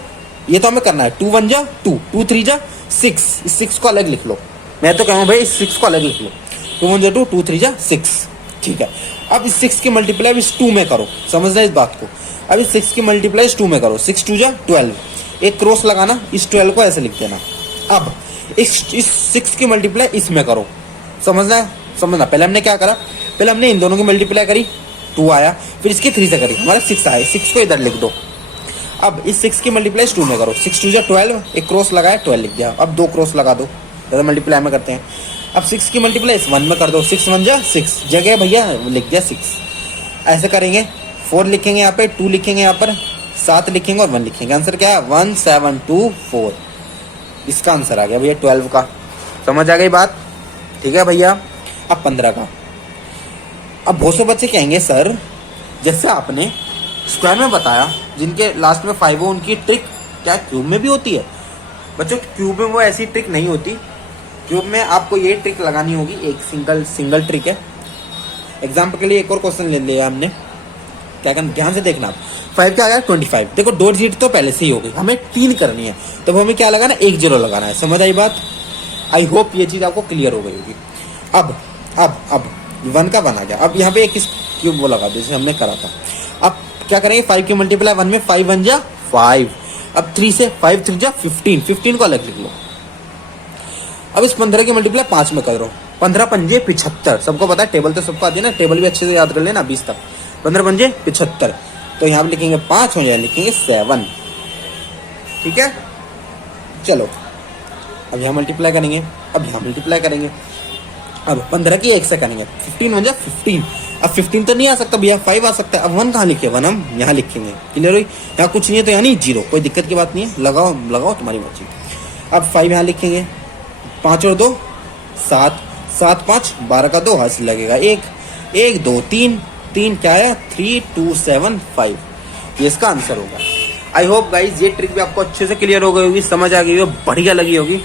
ये तो हमें करना है, 2 1 जा 2, 2 3 जा 6, इस 6 को अलग लिख लो, मैं तो कहूँ भाई इस 6 को अलग लिख लो। 2 1 जा 2, 2 3 जा 6, ठीक है। अब इस 6 की मल्टीप्लाई इस 2 में करो, समझना इस बात को। अब इस 6 की मल्टीप्लाई इस 2 में करो, 6 2 जा 12, एक क्रॉस लगाना, इस 12 को ऐसे लिख देना। अब इस 6 की मल्टीप्लाई इसमें करो, समझना। पहले हमने क्या करा, पहले हमने इन दोनों की मल्टीप्लाई करी, 2 आया, फिर इसकी 3 से करी, हमारा 6 आया, 6 को इधर लिख दो। अब इस 6 की मल्टीप्लाई 2 में करो, 6 2 जा 12, एक क्रॉस लगाया 12 लिख दिया। अब 2 क्रॉस लगा दो, ज़्यादा मल्टीप्लाई में करते हैं। अब 6 की मल्टीप्लाई इस 1 में कर दो, 6 1 जा 6, जगह भैया लिख दिया 6। ऐसे करेंगे, 4 लिखेंगे यहाँ पे, 2 लिखेंगे यहाँ पर, 7 लिखेंगे और 1 लिखेंगे। आंसर क्या है? 1 7 2 4, इसका आंसर आ गया भैया 12 का। समझ आ गई बात? ठीक है भैया। अब 15 का। अब बहुत से बच्चे कहेंगे सर जैसे आपने स्क्वायर में बताया, जिनके लास्ट में 5 हो उनकी ट्रिक क्या क्यूब में भी होती है? बच्चों क्यूब में वो ऐसी ट्रिक नहीं होती। क्यूब में आपको ये ट्रिक लगानी होगी, एक सिंगल ट्रिक है। एग्जाम्पल के लिए एक और क्वेश्चन ले लिया हमने, क्या करना, ध्यान से देखना आप। 5 क्या आ गया 25। देखो डॉट जीरो तो पहले से ही हो गई, हमें 3 करनी है, तो हमें क्या लगाना, 1 0 लगाना है। समझ आई बात? आई होप ये चीज आपको क्लियर हो गई होगी। अब 1 का 1 आ गया। अब यहाँ पे एक क्यूब वो लगा दो जैसे हमने करा था। अब क्या करेंगे, 5 की मल्टीप्लाई 1 में 5 1 जा 5। अब 3 से 5 3 जा 15, 15 को अलग लिख लो। अब इस 15 की मल्टीप्लाई 5 में करो, 15 पंजे 75। सबको पता है, टेबल तो सबको आती है ना, टेबल भी अच्छे से याद कर लेना 20 तक। 15 पंजे 75, तो यहाँ पे लिखेंगे 5 हो जाए, लिखेंगे 7। ठीक है, चलो अब यहाँ मल्टीप्लाई करेंगे, अब यहाँ मल्टीप्लाई करेंगे। अब 15 की 1 से करेंगे, 15 हो जाए 15। अब 15 तो नहीं आ सकता भैया, 5 आ सकता है। अब 1 कहाँ लिखे, 1 हम यहाँ लिखेंगे। क्लियर हुई? यहाँ कुछ नहीं है तो यानी 0, कोई दिक्कत की बात नहीं है, लगाओ तुम्हारी मर्जी। अब 5 यहाँ लिखेंगे, 5 और 2 7, 7 5 12 का 2 हाथ लगेगा 1 1 2 3 3 क्या है 3 2 7 5। ये इसका आंसर होगा। आई होप गाइज ये ट्रिक भी आपको अच्छे से क्लियर हो गई होगी, समझ आ गई हो, बढ़िया लगी होगी।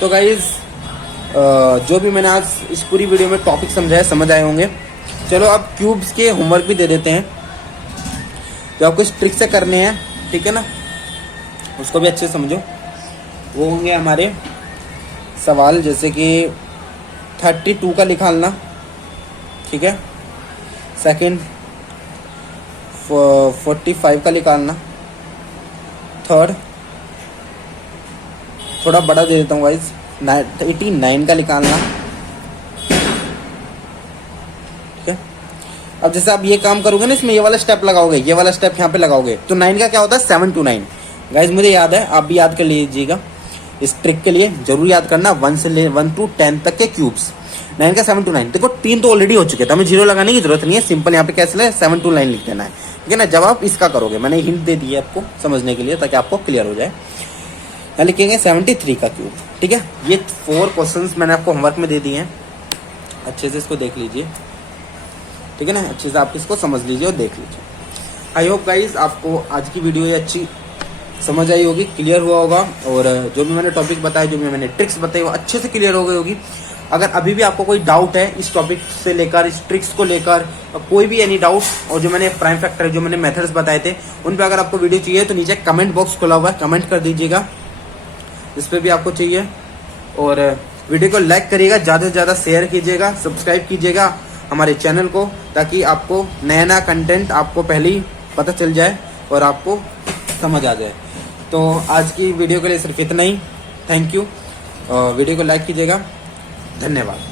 तो गाइज जो भी मैंने आज इस पूरी वीडियो में टॉपिक समझाया, समझ आए होंगे। चलो अब क्यूब्स के होमवर्क भी दे देते हैं जो आपको इस ट्रिक से करने हैं, ठीक है ना, उसको भी अच्छे से समझो। वो होंगे हमारे सवाल, जैसे कि 32 का निकालना, ठीक है। सेकंड 45 का निकालना। थर्ड थोड़ा बड़ा दे देता हूँ गाइस, 89 का निकालना, ठीक है। अब जैसे आप ये काम करोगे ना, इसमें ये वाला स्टेप लगाओगे, ये वाला स्टेप यहाँ पे लगाओगे, तो 9 का क्या होता है 7 to 9। गाइस मुझे याद है, आप भी याद कर लीजिएगा, इस ट्रिक के लिए जरूर याद करना 1 to 10 तक के क्यूब्स। 9 का 7 to 9, देखो 3 तो ऑलरेडी हो चुके थे, हमें 0 लगाने की जरूरत नहीं है, सिंपल यहाँ पे कैसे 7 to 9 लिख देना है, ठीक है ना। जब आप इसका करोगे, मैंने हिंट दे दी है आपको समझने के लिए ताकि आपको क्लियर हो जाए। यहाँ लिखेंगे 73 का क्यूब, ठीक है। ये 4 क्वेश्चंस मैंने आपको होमवर्क में दे दिए हैं, अच्छे से इसको देख लीजिए, ठीक है ना, अच्छे से आप इसको समझ लीजिए और देख लीजिए। आई होप गाइज आपको आज की वीडियो ये अच्छी समझ आई होगी, क्लियर हुआ होगा, और जो भी मैंने टॉपिक बताया, जो भी मैंने ट्रिक्स बताई, वो अच्छे से क्लियर हो गई होगी। अगर अभी भी आपको कोई डाउट है इस टॉपिक से लेकर, इस ट्रिक्स को लेकर, कोई भी एनी डाउट, और जो मैंने प्राइम फैक्टर, जो मैंने मेथड्स बताए थे, उन पे अगर आपको वीडियो चाहिए तो नीचे कमेंट बॉक्स खुला हुआ है, कमेंट कर दीजिएगा इस पे भी आपको चाहिए। और वीडियो को लाइक करिएगा, ज़्यादा से ज़्यादा शेयर कीजिएगा, सब्सक्राइब कीजिएगा हमारे चैनल को, ताकि आपको नया नया कंटेंट आपको पहले ही पता चल जाए और आपको समझ आ जाए। तो आज की वीडियो के लिए सिर्फ इतना ही। Thank you. वीडियो को लाइक कीजिएगा। धन्यवाद।